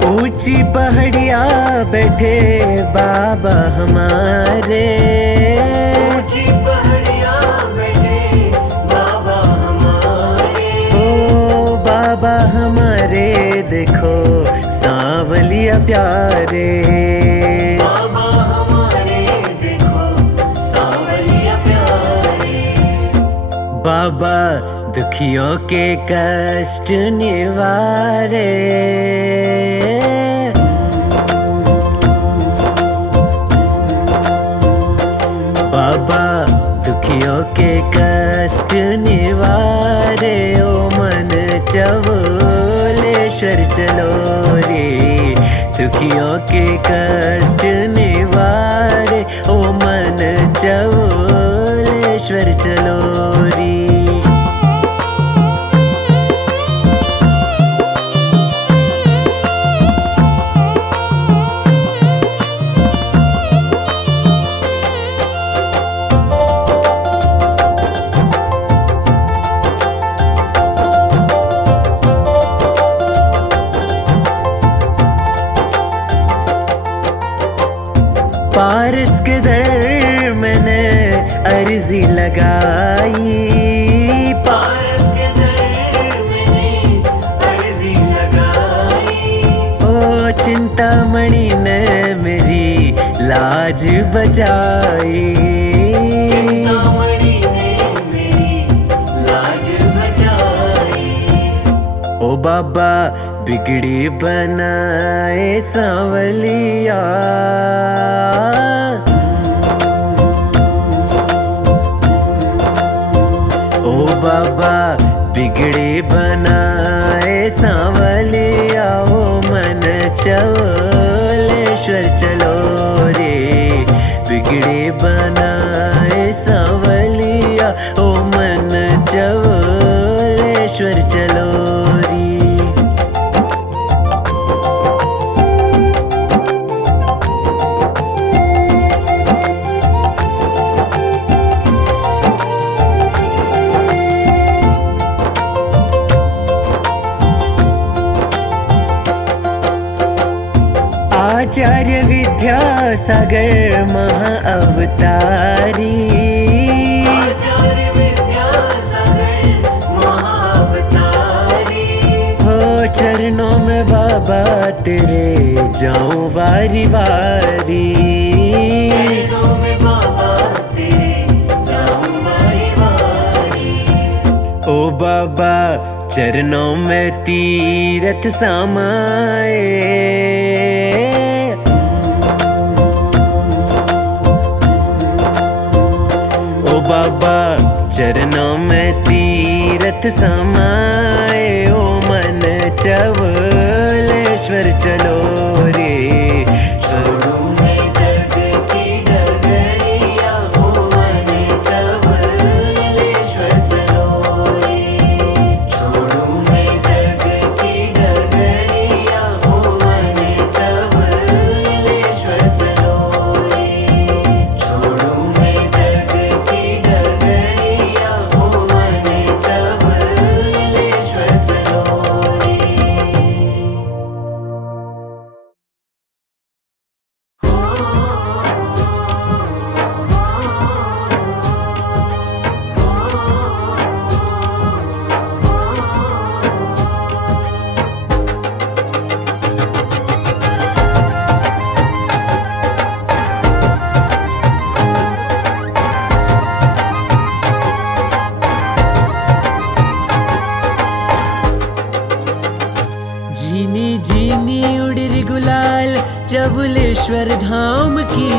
ऊंची पहाड़िया बैठे बाबा हमारे। ऊंची पहाड़िया बैठे बाबा हमारे। ओ बाबा हमारे देखो सांवलिया प्यारे। बाबा हमारे देखो सांवलिया प्यारे। बाबा दुखियों के कष्ट निवारे। बाबा दुखियों के कष्ट निवारे, ओ मन चबलेश्वर चलो रे। दुखियों के कष्ट निवारे, ओ मन चबलेश्वर चलो रे। पारस के दर मैंने अर्जी लगाई। पारस के दर मैंने अर्जी लगाई। ओ चिंतामणि ने मेरी लाज बचाई। चिंतामणि ने मेरी लाज बचाई। ओ बाबा बिगड़ी बनाए सांवलिया। ओ बाबा बिगड़ी बनाए सांवलिया, ओ मन चबलेश्वर चलो रे। बिगड़ी बनाए सांवलिया, ओ मन चबलेश्वर चलो रे। आचार्य विद्यासागर महाअवतारी। आचार्य विद्यासागर महाअवतारी। हो चरणों में बाबा तेरे जाऊं वारी वारी। चरणों में बाबा तेरे जाऊं वारी वारी। ओ बाबा चरणों में तीरथ समाए। ओ बाबा चरणों में तीरथ समाए, ओ मन चबलेश्वर चलो रे। छोड़ू मैं जग की डगरिया, ओ मन चबलेश्वर चलो रे। छोड़ू मैं जग की डगरिया, ओ मन चबलेश्वर चलो रे। छोड़ू झिनी उड़री गुलाल चवलेश्वर धाम की,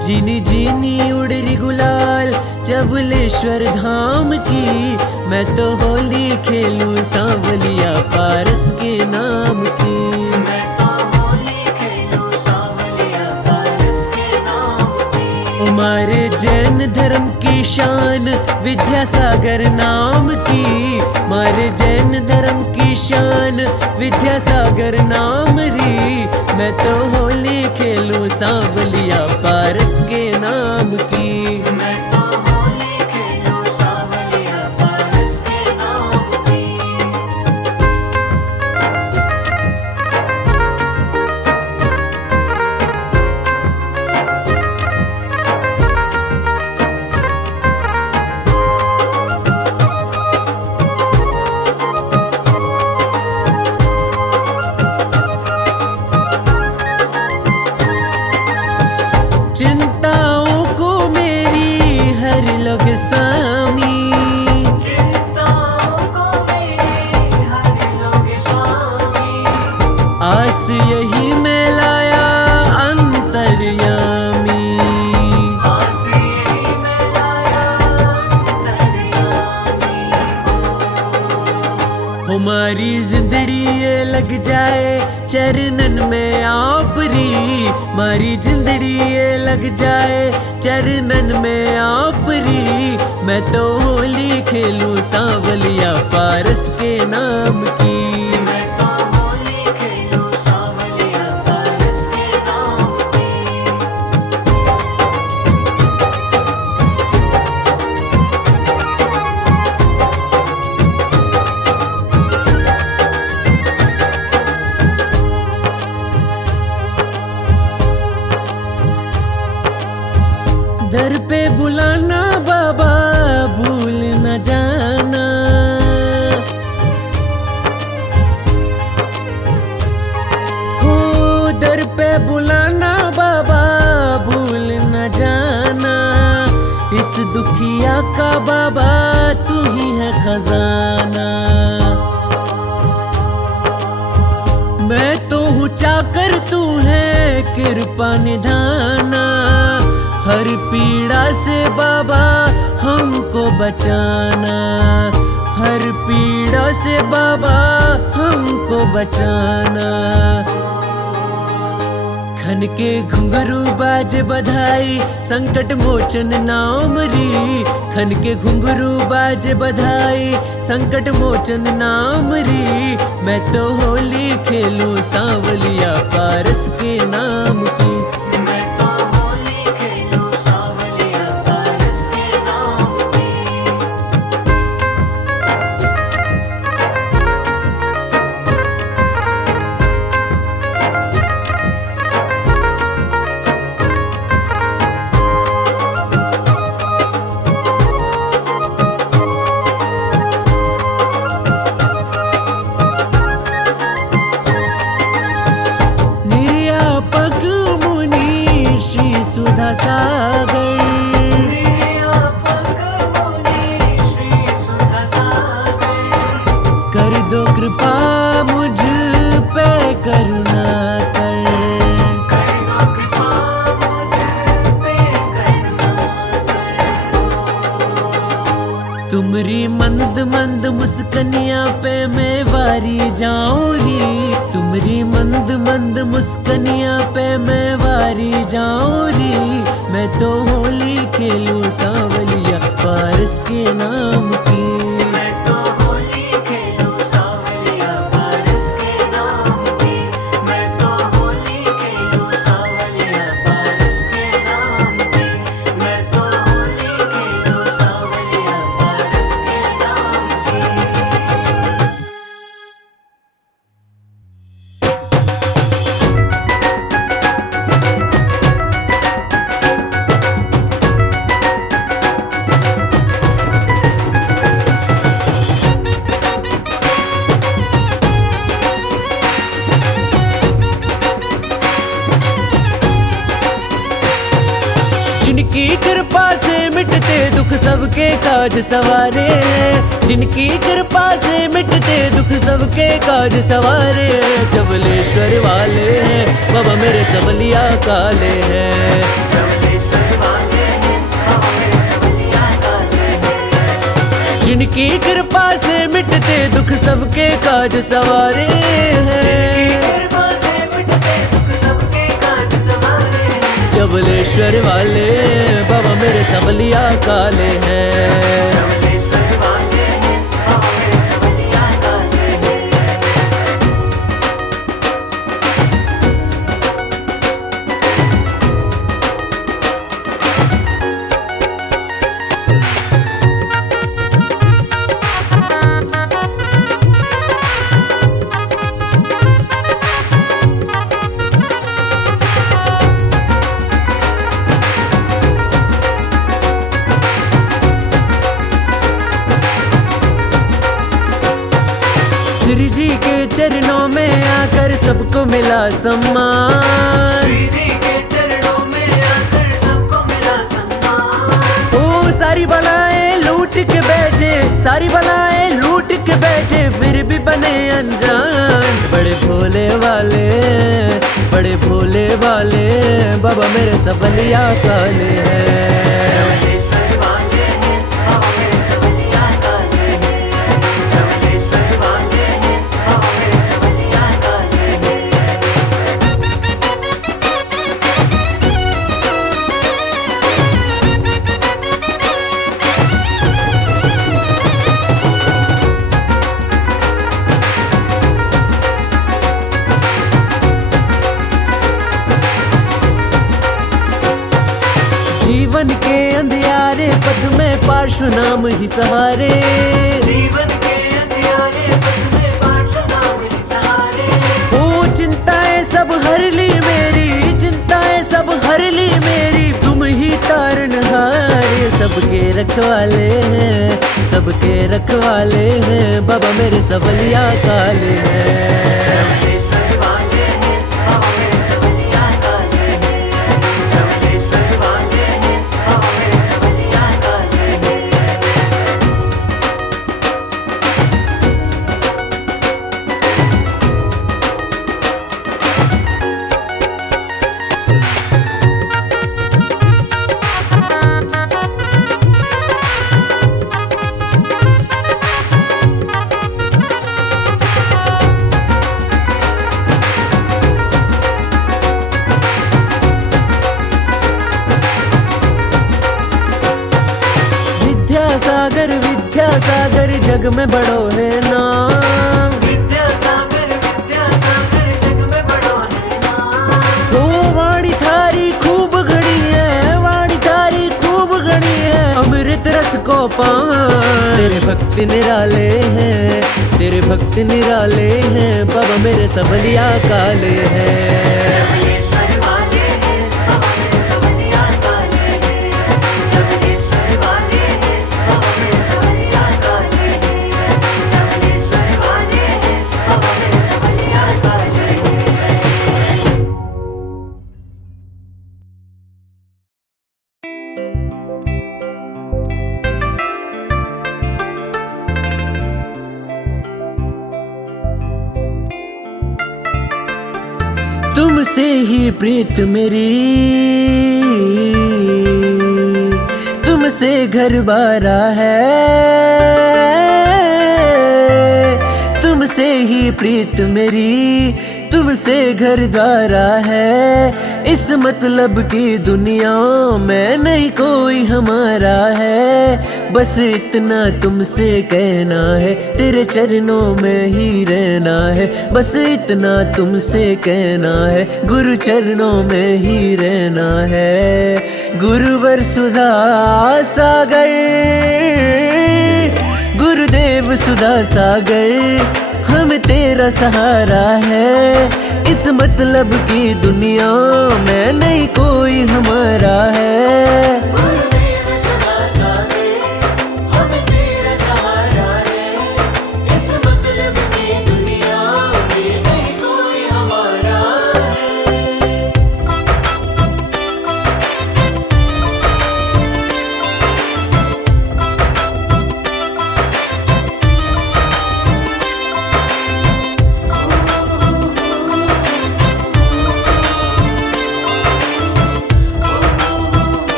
झिनी झिनी उड़री गुलाल चवलेश्वर धाम की। मैं तो होली खेलूं सांवलिया पारस के नाम की। मैं तो होली खेलूं सांवलिया पारस के नाम की। हमारे जैन धर्म की शान विद्यासागर नाम की, हमारे जैन धर्म की शान विद्यासागर नाम री। मैं तो होली खेलूं सांवलिया पारस के नाम की। मैं तो होली खेलूं सांवलिया पारस के नाम की। चिंताओं को मेरी हर लोग स्वामी, चिंताओं को मेरी हर लोग स्वामी। आस यही मैं लाया अंतर्यामी, आस यही मैं लाया अंतर्यामी। हमारी जिंदड़ी ये लग जाए चरणन में आपरी, हमारी जिंदड़ी ये लग जाए चरणन में आपरी। मैं तो होली खेलूं सांवलिया पारस के नाम की। मैं तो होली खेलूं सांवलिया पारस के नाम की। दर पे बुलाना बाबा भूल न जाना, हो दर पे बुलाना बाबा भूल न जाना। इस दुखिया का बाबा तू ही है खजाना। मैं तो हूँ चाकर तू है कृपा निधाना। हर पीड़ा से बाबा हमको बचाना, हर पीड़ा से बाबा हमको बचाना। खन के घुंघरू बाजे बधाई संकट मोचन नाम री, खन के घुंघरू बाजे बधाई संकट मोचन नाम री। मैं तो होली खेलूं सांवलिया पारस के नाम की। मैं तो होली खेलूं सांवलिया पारस के नाम की। निर्यापक मुनि श्री सुधा सागर, निर्यापक मुनि श्री सुधा सागर। कर दो कृपा मुझ पे करुणा कर, दो कृपा मुझ पे करुणा कर। तुमरी मंद मंद मुस्कनिया पे मैं वारी जाऊं री, तुमरी मंद मंद मुस्कनिया पे मैं वारी जाऊं री। मैं तो होली खेलूं सांवलिया पारस के नाम की। मैं तो होली खेलूं सांवलिया पारस के नाम की। मैं तो होली खेलूं सांवलिया पारस के नाम की। मैं तो होली खेलूं सांवलिया पारस के नाम की। दुख सबके काज सवारे हैं, जिनकी कृपा से मिटते दुख सबके काज सवारे हैं। चबलेश्वर वाले हैं बाबा मेरे सबलिया काले हैं, चबलेश्वर वाले हैं बाबा मेरे सबलिया काले हैं। जिनकी कृपा से मिटते दुख सबके काज सवारे हैं, चबलेश्वर वाले बाबा मेरे सबलिया काले हैं, चबलेश्वर वाले बाबा मेरे सबलिया काले हैं। श्री जी के चरणों में आकर सबको मिला सम्मान, श्री जी के चरणों में आकर सबको मिला सम्मान। ओ सारी बलाएं लूट के बैठे, सारी बलाएं लूट के बैठे, फिर भी बने अनजान। बड़े भोले वाले, बड़े भोले वाले बाबा मेरे सबलिया काले हैं, जीवन के अंधियारे पथ में पार्श्व नाम ही सहारे, जीवन के अंधियारे पथ में पार्श्व नाम ही सहारे। ओ चिंताएं सब हर ली मेरी, चिंताएं सब हर ली मेरी, तुम ही तारनहार। सबके रखवाले हैं, सबके रखवाले हैं बाबा मेरे सबलिया काले हैं, सागर विद्यासागर जग में बड़ो है नाम, विद्यासागर जग में बड़ो है नाम। ओ वाणी थारी खूब घड़ी है, वाणी थारी खूब घड़ी है, अमृत रस को पान। तेरे भक्त निराले हैं, तेरे भक्त निराले हैं बाबा मेरे सबलिया काले हैं, तुमसे ही प्रीत मेरी, तुमसे घर बारा है, तुमसे ही प्रीत मेरी, तुमसे घर द्वारा है। इस मतलब की दुनिया में नहीं कोई हमारा है, बस इतना तुमसे कहना है, तेरे चरणों में ही रहना है। बस इतना तुमसे कहना है, गुरु चरणों में ही रहना है। गुरुवर सुधा सागर, गुरुदेव सुधा सागर, हम तेरा सहारा है। इस मतलब की दुनिया में नहीं कोई हमारा है। गुरुदेव सुधा सागर, हम तेरा सहारा है। इस मतलब की दुनिया में नहीं कोई हमारा है।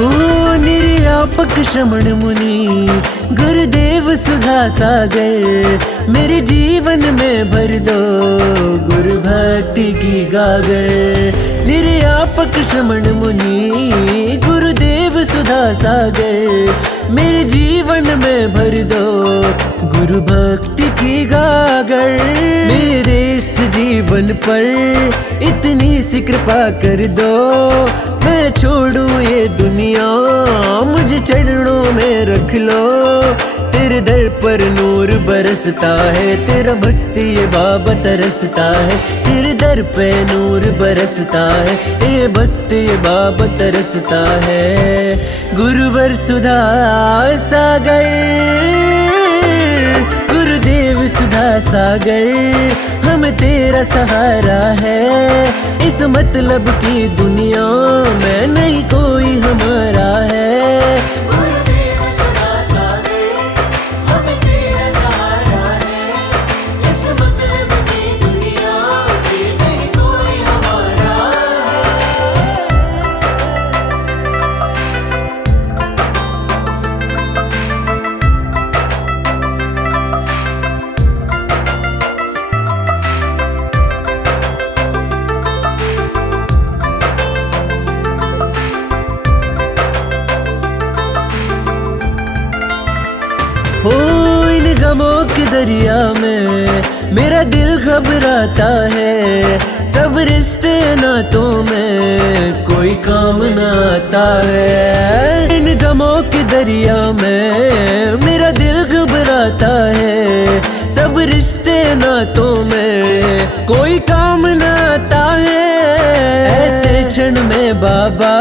हो निर्यापक श्रमण मुनि गुरुदेव सुधा सागर, मेरे जीवन में भर दो गुरु भक्ति की गागर। निर्यापक श्रमण मुनि गुरुदेव सुधा सागर, मेरे जीवन में भर दो गुरु भक्ति की गागर। मेरे इस जीवन पर इतनी सी कृपा कर दो, मैं छोड़ूं ये दुनिया मुझे चरणों में रख लो। तेरे दर पर नूर बरसता है, तेरा भक्ति ये बाबा तरसता है। तेरे दर पे नूर बरसता है, ये भक्ति ये बाबा तरसता है। गुरुवर सुधा सागर, गुरुदेव सुधा सागर, हम तेरा सहारा है। इस मतलब की दुनिया में नहीं कोई हमारा है। गुरुदेव सुधा सागर, हम तेरा सहारा है। इस मतलब की दुनिया में नहीं कोई हमारा है। हो इन गमों के दरिया में मेरा दिल घबराता है। सब रिश्ते नातों में कोई काम न आता है। इन गमों के दरिया में मेरा दिल घबराता है। सब रिश्ते नातों में कोई काम न आता है। ऐसे क्षण में बाबा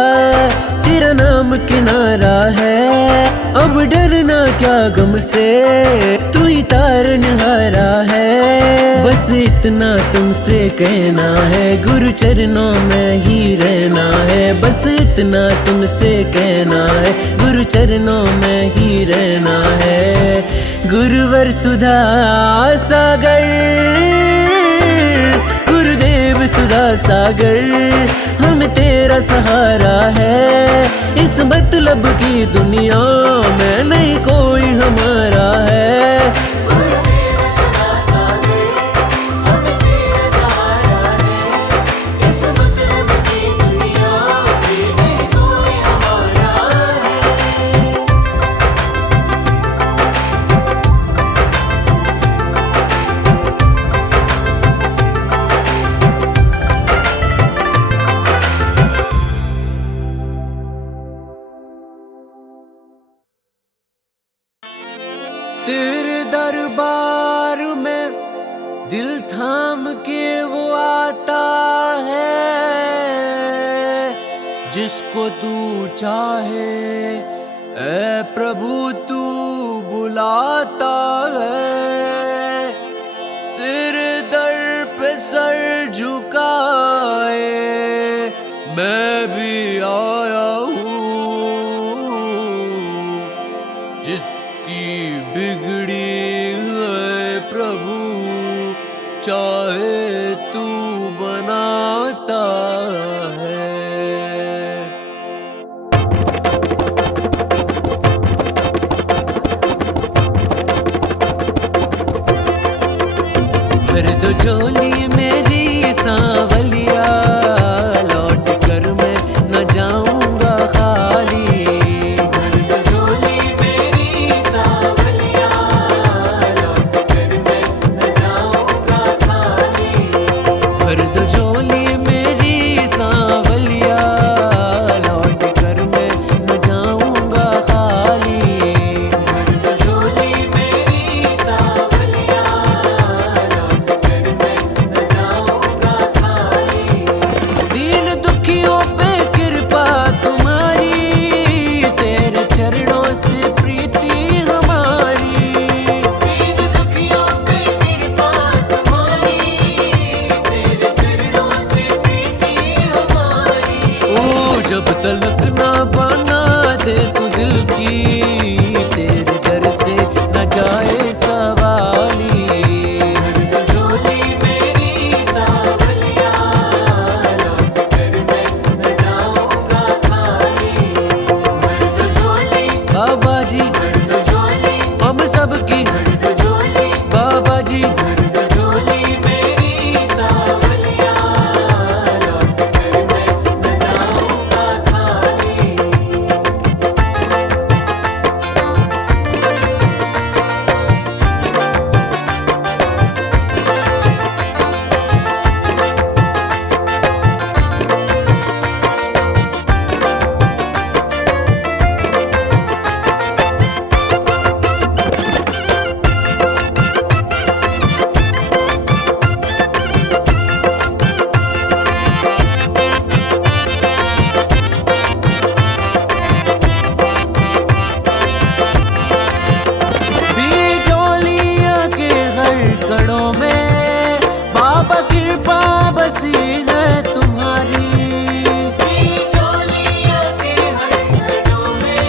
तेरा नाम किनारा है। अब डरना क्या गम से, तू ही तारनहारा है। बस इतना तुमसे कहना है, गुरु चरणों में ही रहना है। बस इतना तुमसे कहना है, गुरु चरणों में ही रहना है। गुरुवर सुधा सागर, गुरुदेव सुधा सागर, हम तेरा सहारा है। इस मतलब की दुनिया में नहीं कोई हमारा है। गुरुदेव सुधा सागर, हम तेरा सहारा है। इस मतलब की दुनिया में नहीं कोई हमारा है। तेरे दरबार में दिल थाम के वो आता है, जिसको तू चाहे ऐ प्रभु तू बुलाता है। तेरे दर पे सर झुकाए मैं भी आया हूँ, जिसकी बिगड़ी है प्रभु चाहे तू बनाता है। भर दो झोली मेरी सांवलिया, लौट कर मैं न जाऊंगा खाली। भर दो झोली मेरी सांवलिया, लौट कर मैं न जाऊंगा खाली। भर दो झोली मेरी सांवलिया, लौट कर मैं न जाऊंगा खाली। भर दो झोली मेरी सांवलिया, लौट कर मैं न जाऊंगा खाली। दीन दुखियों पे कृपा तुम्हारी, तेरे चरणों से प्रीति हमारी। दीन दुखियों पे कृपा तुम्हारी, तेरे चरणों से प्रीति हमारी। ओ जब तलक ना बना दे तू दिल की, तेरे दर से न जाए सवाली। भर दो झोली मेरी सांवलिया, लौट कर मैं न जाऊंगा खाली। कृपा बसी है तुम्हारी। तेरी झोलियों के हर घरों में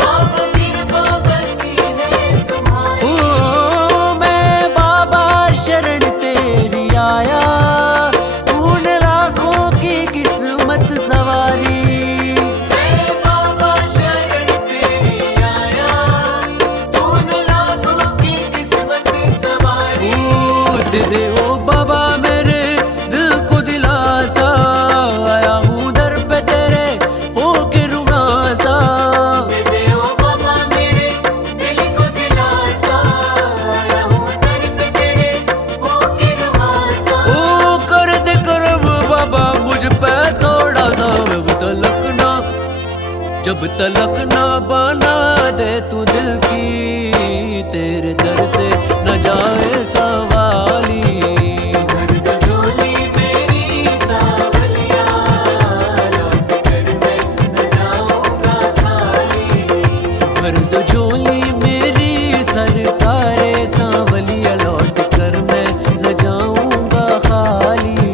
बाबा कृपा बसी है तुम्हारी। ओ मैं बाबा शरण तेरी आया, तूने लाखों की किस्मत सवारी। मैं बाबा शरण तेरी आया, तूने लाखों की किस्मत सवारी। दे दे ओ बाबा मेरे दिल को दिलासा, आया हूँ दर पे तेरे होके रुआसा। दे दे ओ बाबा मेरे दिल को दिलासा, आया हूँ दर पे तेरे होके रुआसा। ओ कर दे करम बाबा मुझ पे थोड़ा सा, जब तलक ना बना दे तू दिल की, तेरे दर से न जाए सवाली। भर दो झोली मेरी सावलिया, लौट कर मैं न जाऊंगा खाली। भर दो झोली मेरी सरकारे सांवलिया, लौट कर मैं न जाऊंगा खाली।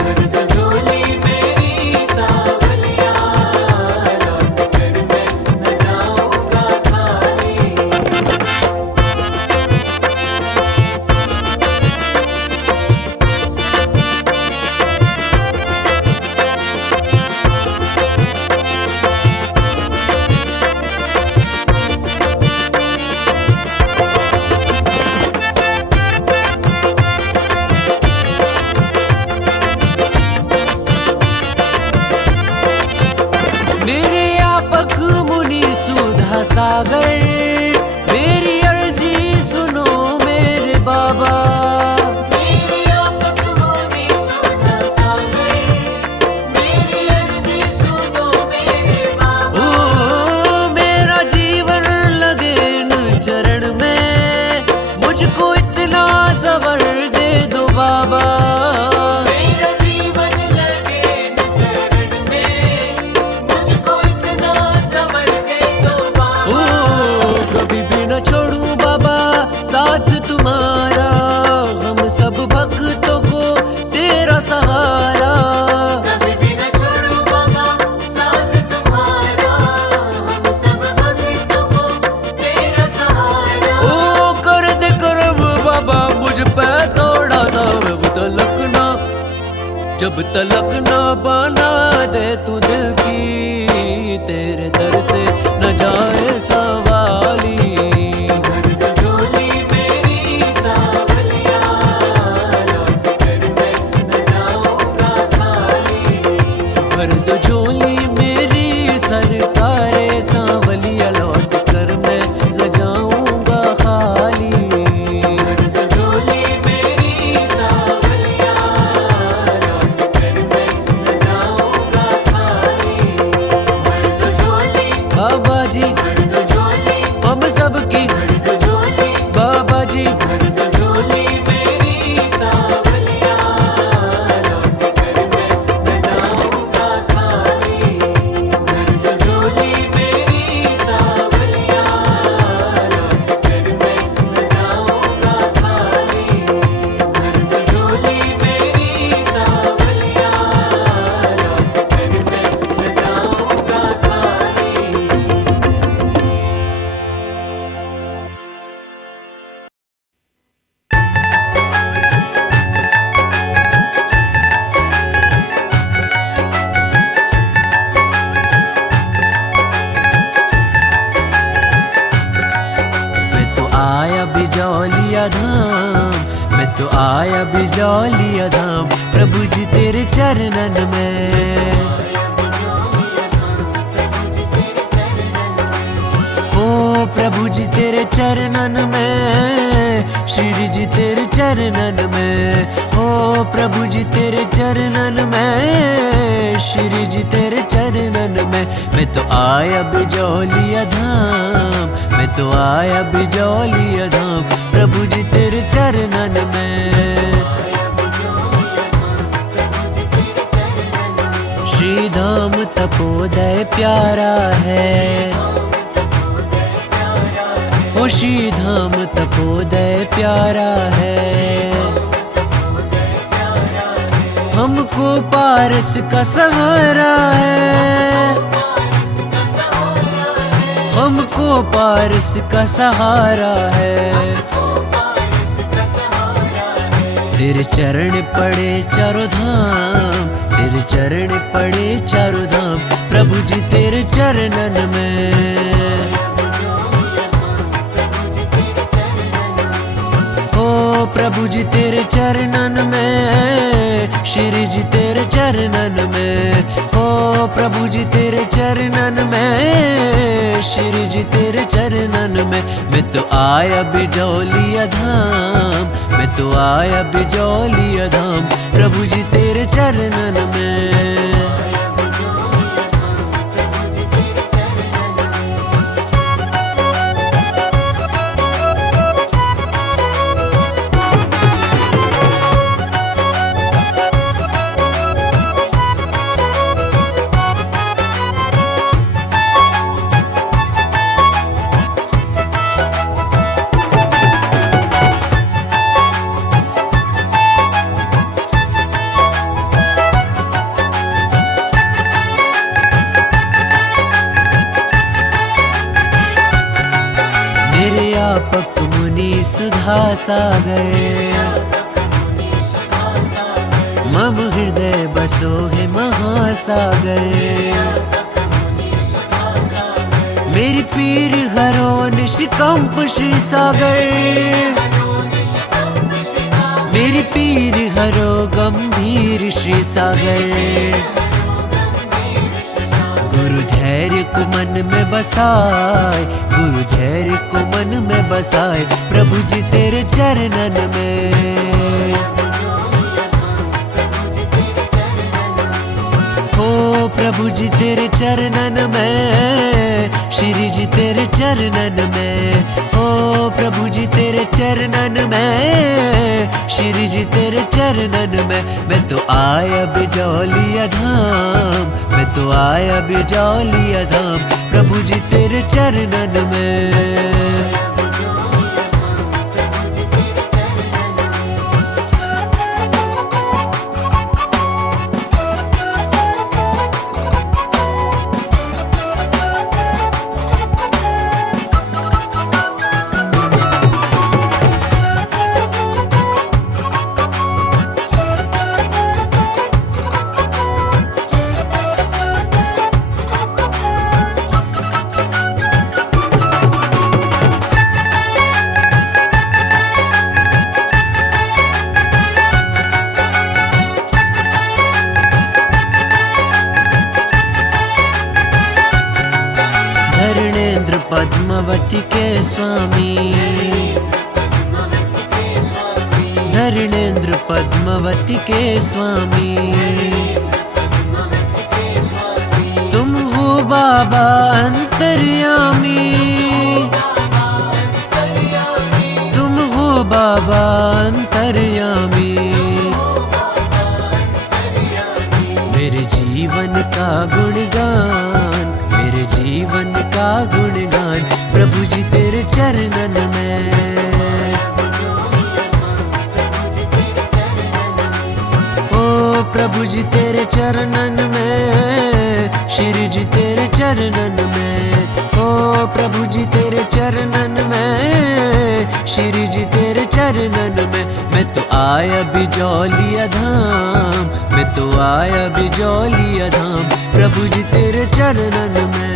भर दो झोली मेरी सावलिया, लौट कर मैं न जाऊंगा खाली। मेरे आपक मुनि सुधा सागर, मेरी अर्जी सुनो मेरे बाबा। मेरी आपक मोनी सुधा सागर, मेरी अर्जी सुनो मेरे बाबा। ओ मेरा जीवन लगे न चरण में, मुझको इतना सबर दे दो बाबा। मेरा जीवन लगे न चरण में, मुझको इतना सबर दे दो बाबा। ओ कभी भी न छोड़ूं बाबा साथ तुम्हारा, हम सब भक्तों को तेरा सहारा। कभी भी न छोड़ो बाबा साथ तुम्हारा, हम सब भक्तों को तेरा सहारा। ओ कर दे करम बाबा मुझ पे थोड़ा सा, जब तलक ना बना दे तू दिल की, तेरे दर से न जाए सवाली। भर दो झोली मेरी सावलिया, लौट कर मैं न जाऊंगा खाली। भर दो झोली मेरी सरकारे सांवलिया, लौट कर मैं न जाऊंगा खाली। भर दो झोली मेरी सावलिया, लौट कर मैं न जाऊंगा खाली। भर दो झोली, बाबा जी भर दो झोली, हम सबकी, भर दो झोली, बाबा जी भर दो झोली मेरी सावलिया, लौट कर मैं न जाऊंगा खाली। भर दो झोली मेरी सावलिया, लौट कर मैं न जाऊंगा खाली। भर दो झोली मेरी सावलिया, लौट कर मैं न जाऊंगा खाली। मैं तो आया बिजौलिया धाम, मैं तो आया बिजौलिया धाम, प्रभु जी तेरे चरणन में। ओ प्रभु जी तेरे चरणन में, श्री जी तेरे चरणन में। ओ प्रभु जी तेरे चरणन में, श्री जी तेरे चरणन में। मैं तो आया बिजौलिया धाम, मैं तो आया बिजौलिया धाम, प्रभु जी तेरे चरणन में। श्री धाम तपोदय प्यारा है, ओ श्री धाम तपोदय प्यारा है। हमको पारस का सहारा है, हमको पारस का सहारा है। तेरे चरण पड़े चारों धाम, तेरे चरण पड़े चारों धाम, प्रभु जी तेरे चरणन में। ओ प्रभु जी तेरे चरणन में, श्री जी तेरे चरणन में। ओ प्रभु जी तेरे चरणन में, श्री जी तेरे चरणन में। मैं तो आया बिजौलिया धाम, मैं तो आया बिजौलिया धाम, प्रभु जी तेरे चरणन में। निर्यापक मुनि सुधा सागर, मम हृदय बसो है महासागर। मेरी पीर हरो निष्कंप श्री सागर, मेरी पीर हरो गंभीर श्री सागर। गुरु धैर्य को मन में बसाए, गुरु धैर्य को मन में बसाए, प्रभु जी तेरे चरणन में। ओ प्रभु जी तेरे चरणन में, श्री जी तेरे चरणन में। ओ प्रभु जी तेरे चरणन में, श्री जी तेरे चरणन में। मैं तो आया बिजौलिया धाम, मैं तो आया बिजौलिया धाम, प्रभु जी तेरे चरणन में। धरणेन्द्र पद्मावती के स्वामी, धरणेन्द्र पद्मावती के स्वामी। तुम हो बाबा अंतर्यामी, तुम हो बाबा अंतर्यामी। मेरे जीवन का गुणगान, मेरे जीवन का गुणगान, प्रभु जी तेरे चरणन में। ओ प्रभु जी तेरे चरणन में, श्री जी तेरे चरणन में। ओ प्रभु जी तेरे चरणन में, श्री जी तेरे चरणन में। मैं तो आया बिजौलिया धाम, मैं तो आया बिजौलिया धाम, प्रभु जी तेरे चरणन में।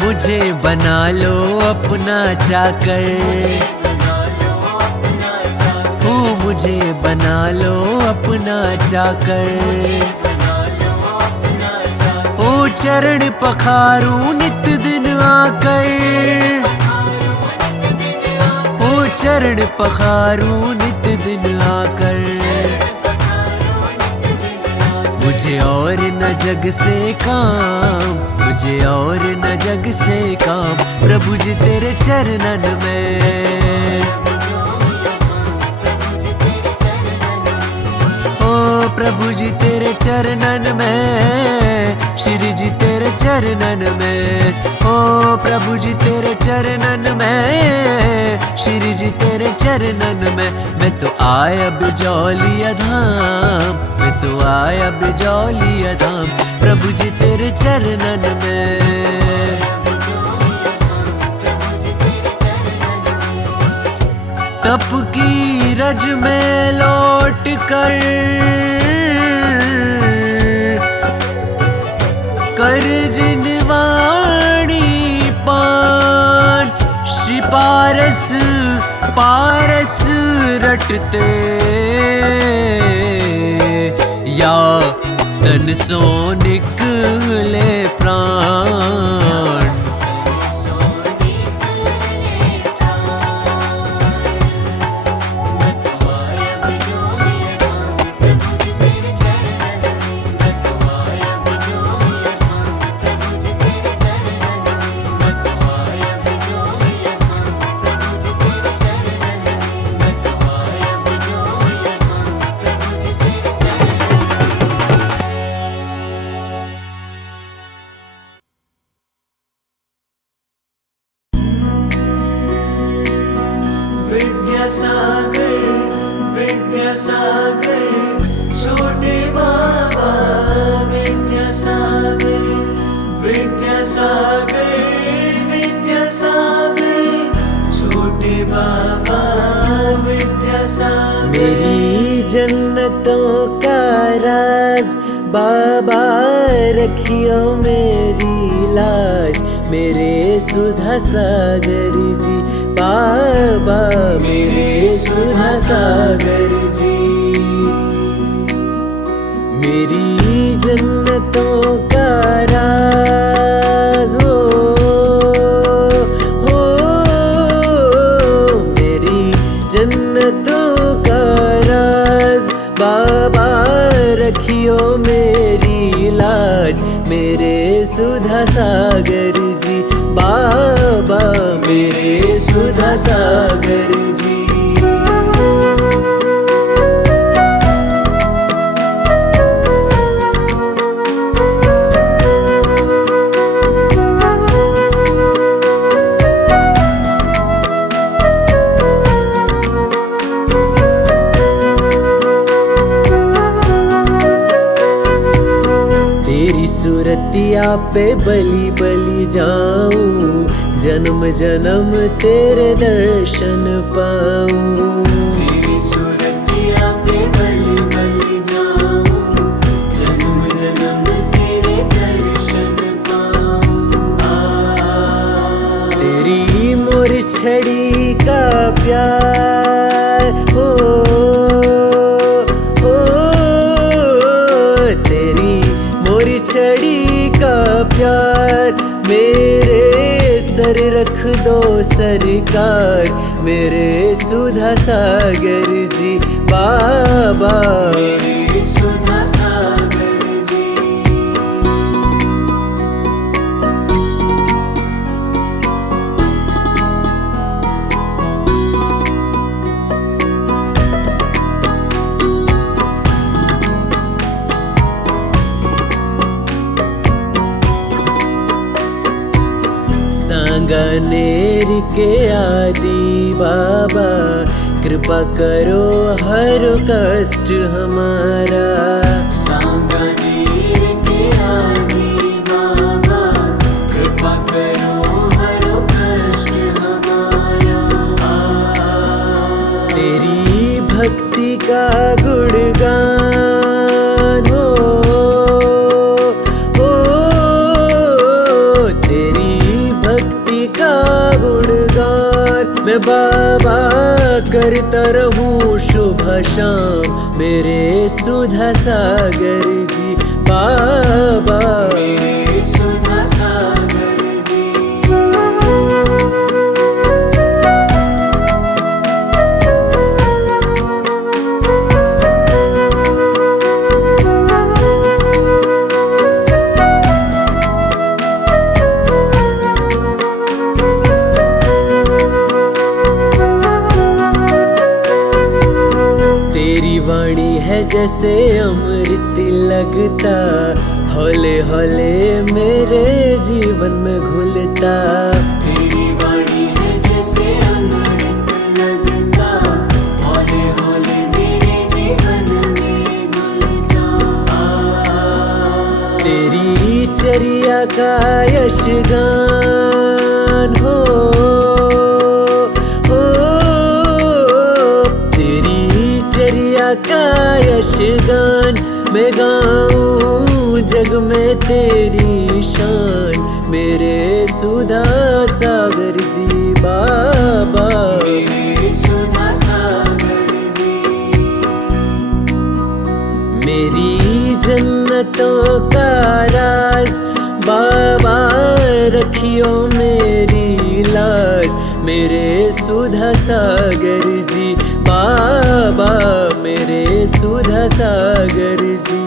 मुझे बना लो अपना चाकर, ओ मुझे बना लो अपना चाकर। ओ चरण पखारूं नित दिन आकर, ओ चरण पखारूं नित दिन आकर। मुझे और न जग से काम, मुझे और न जग से काम, प्रभु जी तेरे चरणन में। ओ प्रभु जी तेरे चरणन में, श्री जी तेरे चरणन में। ओ प्रभु जी तेरे चरणन में, श्री जी तेरे चरणन में। मैं तो आया बिजौलिया धाम, मैं तो आया बिजौलिया धाम, प्रभु जी तेरे चरणन में। तप की रज में लौट कर जिनवाणी पान, श्री पारस पारस रटते, या तन सो निकले प्राण। विद्यासागर विद्यासागर छोटे बाबा विद्यासागर विद्यासागर विद्यासागर छोटे बाबा विद्यासागर। मेरी जन्नतों का राज बाबा रखियो मेरी लाज, मेरे सुधा सागर जी बाबा, मेरे सुधा सागर जी। मेरी जन्नतों का राज हो मेरी जन्नतों का राज बाबा रखियो मेरी लाज, मेरे सुधा सागर जी बाबा, मेरे सुधा सागर जी। तेरी सूरतिया पे बलि बलि जाऊं, जन्म जन्म तेरे दर्शन पाऊं। तेरी सूरतिया पे बलि बलि जाऊं, जन्म जन्म तेरे दर्शन पाऊं। तेरी मोर छड़ी का प्यार हो तेरी मोर छड़ी का प्यार, मेरे सर रख दो सरकार, मेरे सुधा सागर जी बाबा, मेरे सुधा सागर जी। सांगानेर के आदि बाबा, कृपा करो हर कष्ट हमारा। सांगानेर के आदि बाबा, कृपा करो हर कष्ट हमारा। तेरी भक्ति का गुणगान मैं बाबा करता रहूं शुभ शाम, मेरे सुधा सागर जी बाबा, मेरे सुधा सागर जी। जैसे अमृत लगता, हौले हौले मेरे जीवन में घुलता। तेरी वाणी है जैसे अमृत लगता, हौले हौले मेरे जीवन में घुलता। तेरी चर्या का यशगान हो, तेरी चर्या का यशगान मैं गाऊं जग में तेरी शान। मेरे सुधा सागर जी बाबा, मेरे सुधा सागर जी। मेरी जन्नतों का राज बाबा रखियो मेरी लाज। मेरे सुधा सागर जी बाबा, मेरे सुधा सागर जी।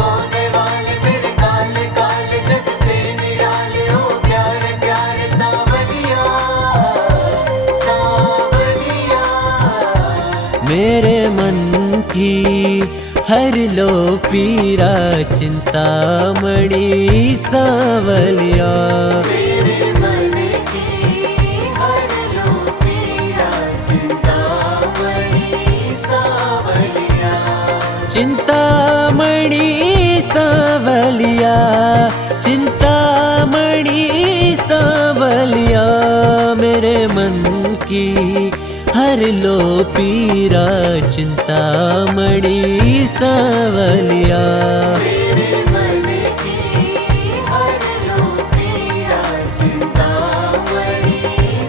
आने वाले मेरे काले काले जग से निराले हो, प्यारे प्यारे सावरिया सावरिया। मेरे मन की हर लो पीरा चिंतामणि सावलिया। मेरे मन की हर लो पीरा चिंतामणि सावरिया। चिंतामणि सावलिया, चिंतामणि सावलिया। मेरे मन की हर लो पीरा चिंतामणि सावलिया। मेरे मन की हर लो पीरा चिंतामणि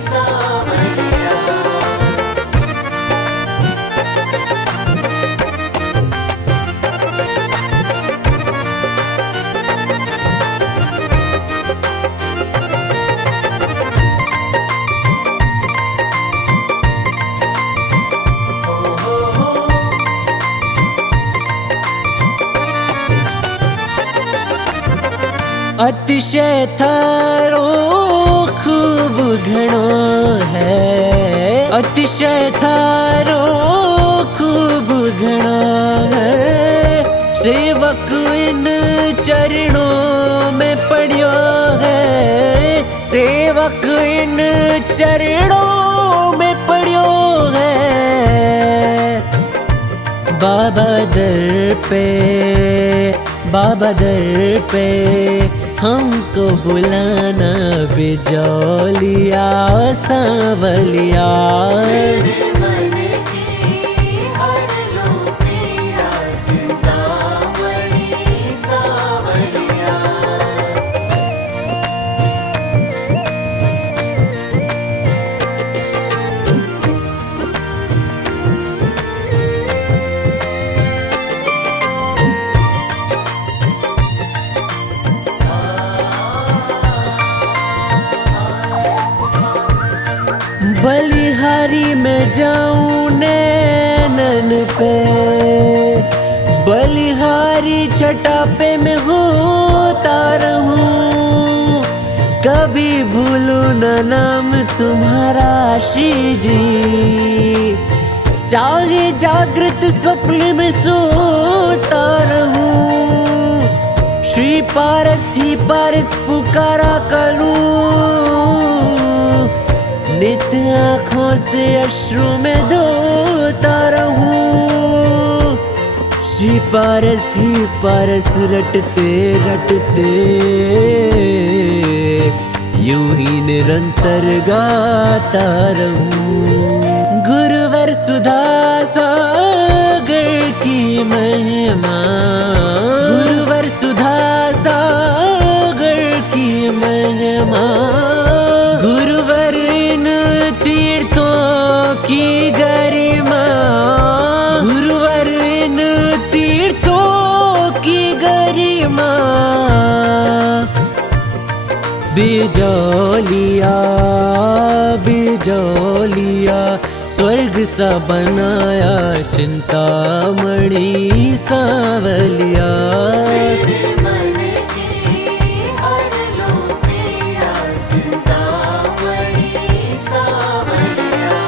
सावरिया। अतिशय थारो खूब घणो है, अतिशय थारो खूब घणो है। सेवक इन चरणों में पड़ियो है, सेवक इन चरणों में पड़ियो है। बाबा दर पे, बाबा दर पे हमको बुलाना बिजौलिया सावलिया। मेरे मन की हर लो पीरा चिंतामणि सावरिया। बलिहारी में जाऊं नैनन पे, बलिहारी छटा पे मैं होता रहूं। कभी भूलूं न नाम तुम्हारा श्री जी, चाहे जागृत स्वप्न में सोता रहूं। श्री पारस ही पारस पुकारा करूं, नित आँखों से अश्रु में धोता रहूं। श्री पारस ही पारस रटते रटते यूं ही निरंतर गाता रहूं। गुरुवर सुधा सागर की महिमा, गुरुवर सुधा सागर की महिमा। गुरुवर इन तीर्थों की गरिमा, गुरुवर इन तीर्थों बिजौलिया बिजौलिया स्वर्ग सा बनाया चिंतामणि सांवलिया। मेरे मन की हर लो पीड़ा चिंतामणि सांवलिया।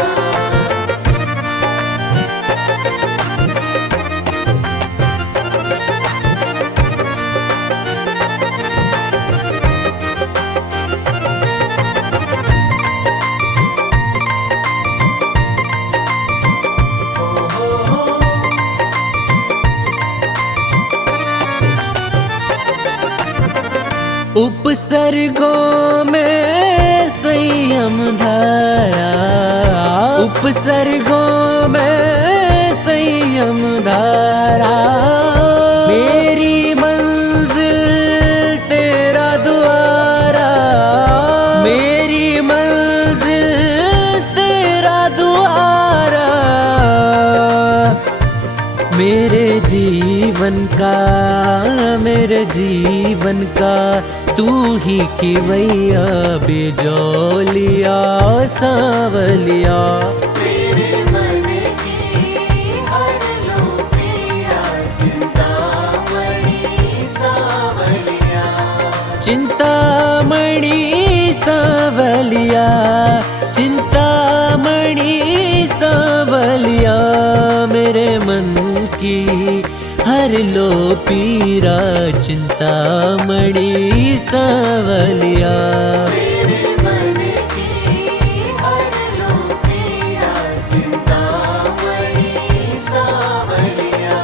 उपसर्गों में संयम धारा, उपसर्गों में संयम धारा। मेरी मंजिल तेरा द्वारा, मेरी मंजिल तेरा द्वारा। मेरे जीवन का, मेरे जीवन का तू ही केवैया बिजौलिया सांवलिया। मेरे मन की हर लो पीड़ा चिंतामणि सांवलिया। चिंतामणि सांवलिया, चिंतामणि सांवलिया। मेरे मन की हर लो पीरा चिंतामणि सांवलिया। मेरे मन की हर लो पीड़ा चिंतामणि सांवलिया।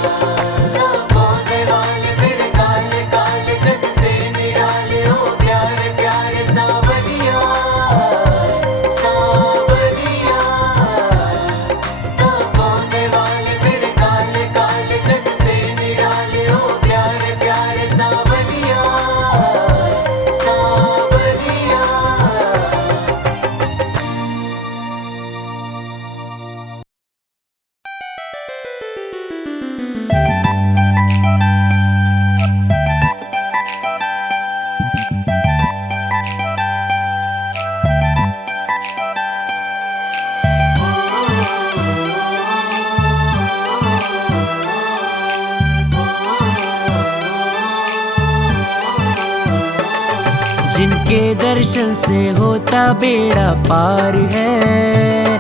ना पौधे वाले मेरे काले काले जग से निराले हो प्यारे प्यारे सांवलिया सांवलिया। ना पौधे वाले मेरे काले काले जग से निराले हो प्यारे प्यारे सांवलिया सांवलिया। जिनके दर्शन से होता बेड़ा पार है,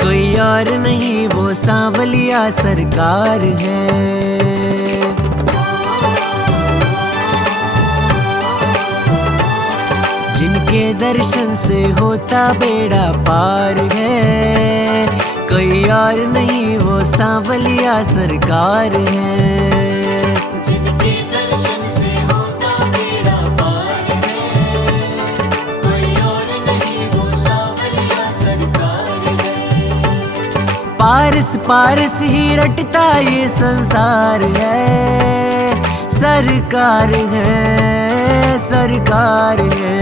कोई और नहीं वो सांवलिया सरकार है। जिनके दर्शन से होता बेड़ा पार है, कोई और नहीं वो सांवलिया सरकार है। जिनके दर्शन से होता बेड़ा पार है, कोई और नहीं वो सांवलिया सरकार है। पारस पारस ही रटता ये संसार है, सरकार है सरकार है।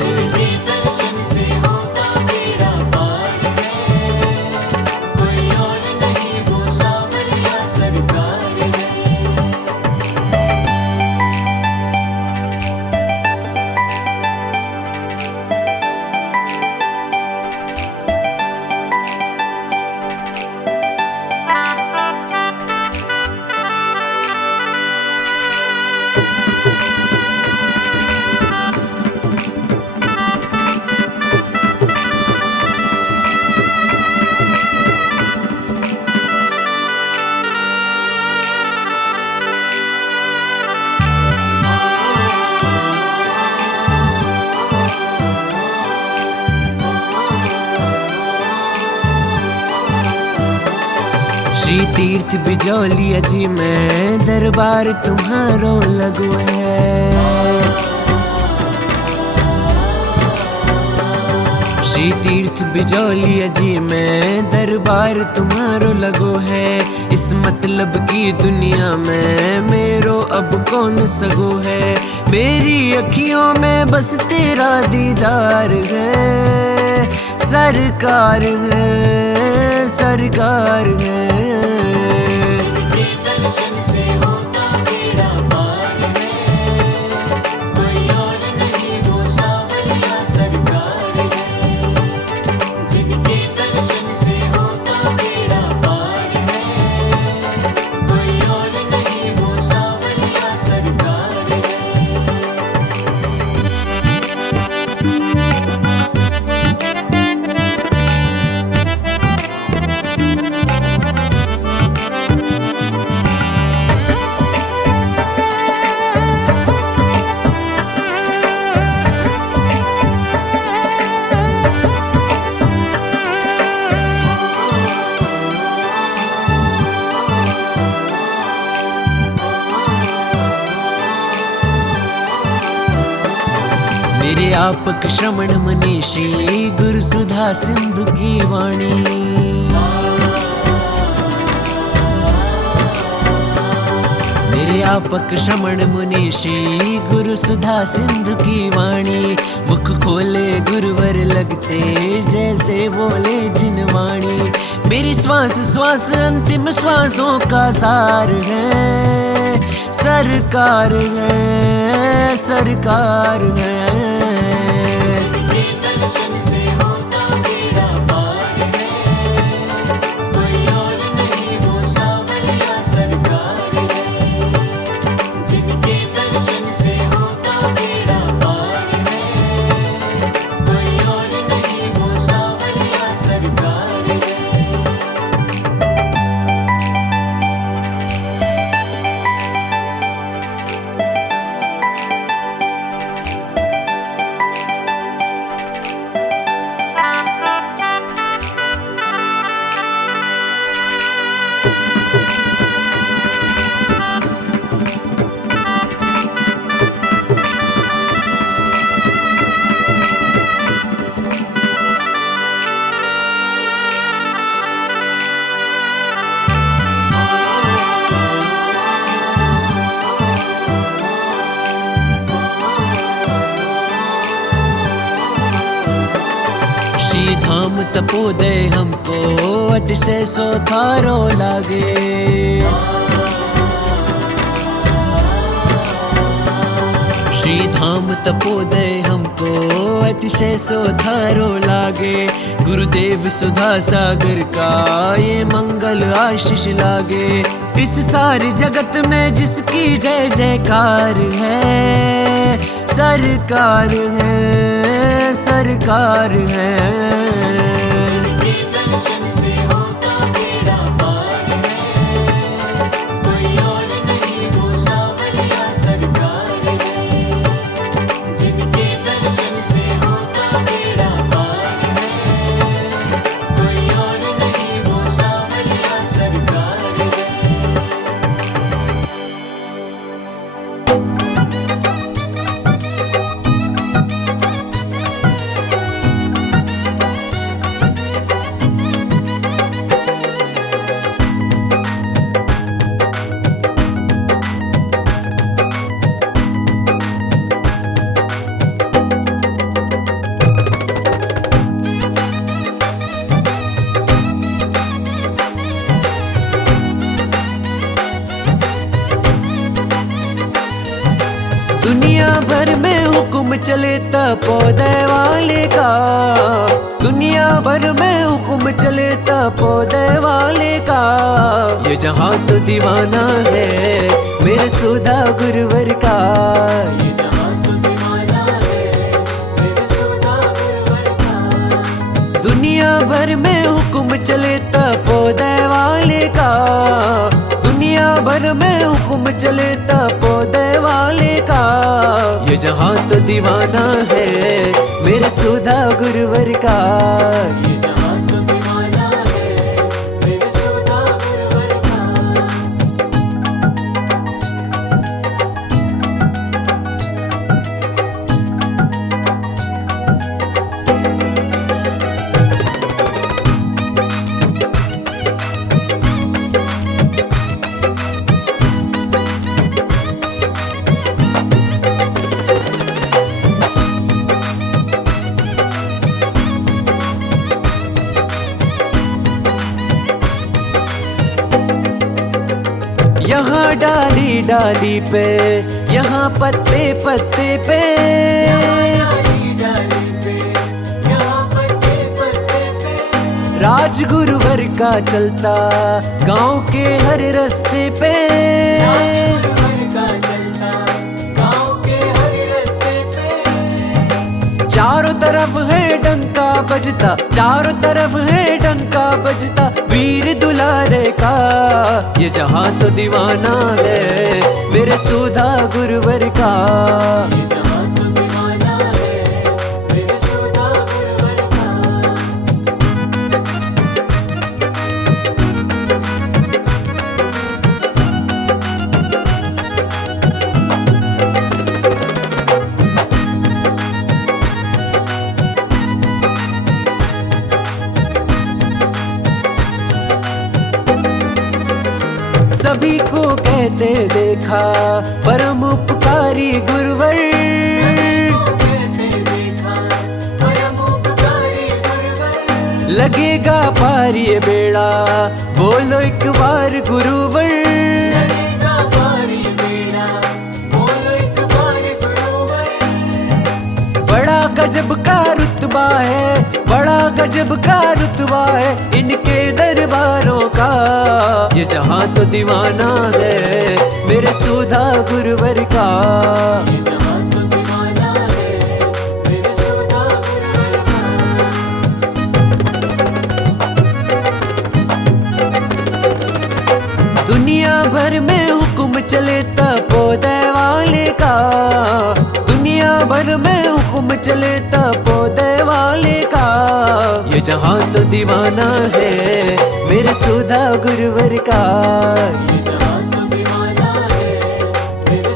जिनके दर्शन से होता बेड़ा पार है, कोई और नहीं वो सांवलिया सरकार है। श्री तीर्थ बिजौलिया जी में दरबार तुम्हारो लगो है। श्री तीर्थ बिजौलिया जी में दरबार तुम्हारो लगो है। इस मतलब की दुनिया में मेरो अब कौन सगो है। मेरी अखियों में बस तेरा दीदार है, सरकार है सरकार है। जिनके दर्शन से होता बेड़ा पार है, कोई और नहीं वो मेरे आपक श्रवण मनीषी गुरु सुधा सिंधु की वाणी। मेरे आपक श्रवण मुनीषी गुरु सुधा सिंधु की वाणी। मुख खोले गुरुवर लगते जैसे बोले जिन वाणी। मेरी श्वास श्वास अंतिम श्वासों का सार है, सरकार है, सरकार है। जिनके दर्शन से होता बेड़ा पार है, कोई और नहीं वो सावरिया सरकार है। जिनके दर्शन से होता बेड़ा पार है, कोई और नहीं वो सावरिया सरकार है। श्री धाम तपोदय हमको अतिशय सोथारो लागे। श्री धाम तपोदय हमको अतिशय सोथारो लागे। गुरुदेव सुधा सागर का ये मंगल आशीष लागे। इस सारे जगत में जिसकी जय जयकार है, सरकार है, सरकार है। जिनके दर्शन से होता बेड़ा पार है, कोई और नहीं वो सावरिया सरकार है। जिनके दर्शन से होता बेड़ा पार है, कोई और नहीं वो सावरिया सरकार है। दुनिया भर में हुक्म चले तपोदय वाले का। दुनिया भर में हुक्म चले तपोदय वाले का। ये जहाँ तो दीवाना है मेरे सुधा गुरुवर का। ये जहाँ तो दीवाना है मेरे सुधा गुरुवर का। दुनिया भर में हुक्म चले तपोदय वाले का। दुनिया भर में हुक्म चले तपोदय वाले का। ये जहाँ तो दीवाना है मेरे सुधा गुरुवर का। ये जहाँ तो दीवाना है मेरे सुधा गुरुवर का। यहाँ डाली डाली पे, यहाँ पत्ते पत्ते पे। डाली डाली पे, यहाँ पत्ते पत्ते पे। राजगुरुवर का चलता गांव के हर रास्ते पे। राजगुरुवर का चलता गाँव के हर रास्ते पे। चारों तरफ है डंका बजता, चारों तरफ है डंका बजता वीर दुलारे का। ये जहाँ तो दीवाना है मेरे सुधा गुरुवर का। ये जहाँ तो दीवाना है मेरे सुधा गुरुवर का। सभी को कहते देखा परम उपकारी गुरुवर। लगेगा पार ये बेड़ा, बोलो एक बार गुरुवर। लगेगा पार ये बेड़ा, बोलो एक बार गुरुवर। बड़ा गजब का रुतबा है, बड़ा गजब का रुतबा है इनके दरबारों का। ये जहां तो दीवाना है मेरे सुधा गुरुवर का। ये जहां तो दीवाना है मेरे सुधा गुरुवर का। दुनिया भर में हुक्म चले तपोदय वाले का। दुनिया भर में हुक्म चले तपोदय वाले का। ये जहां तो दीवाना है मेरे सुधा गुरुवर का। ये जहां तो दीवाना है मेरे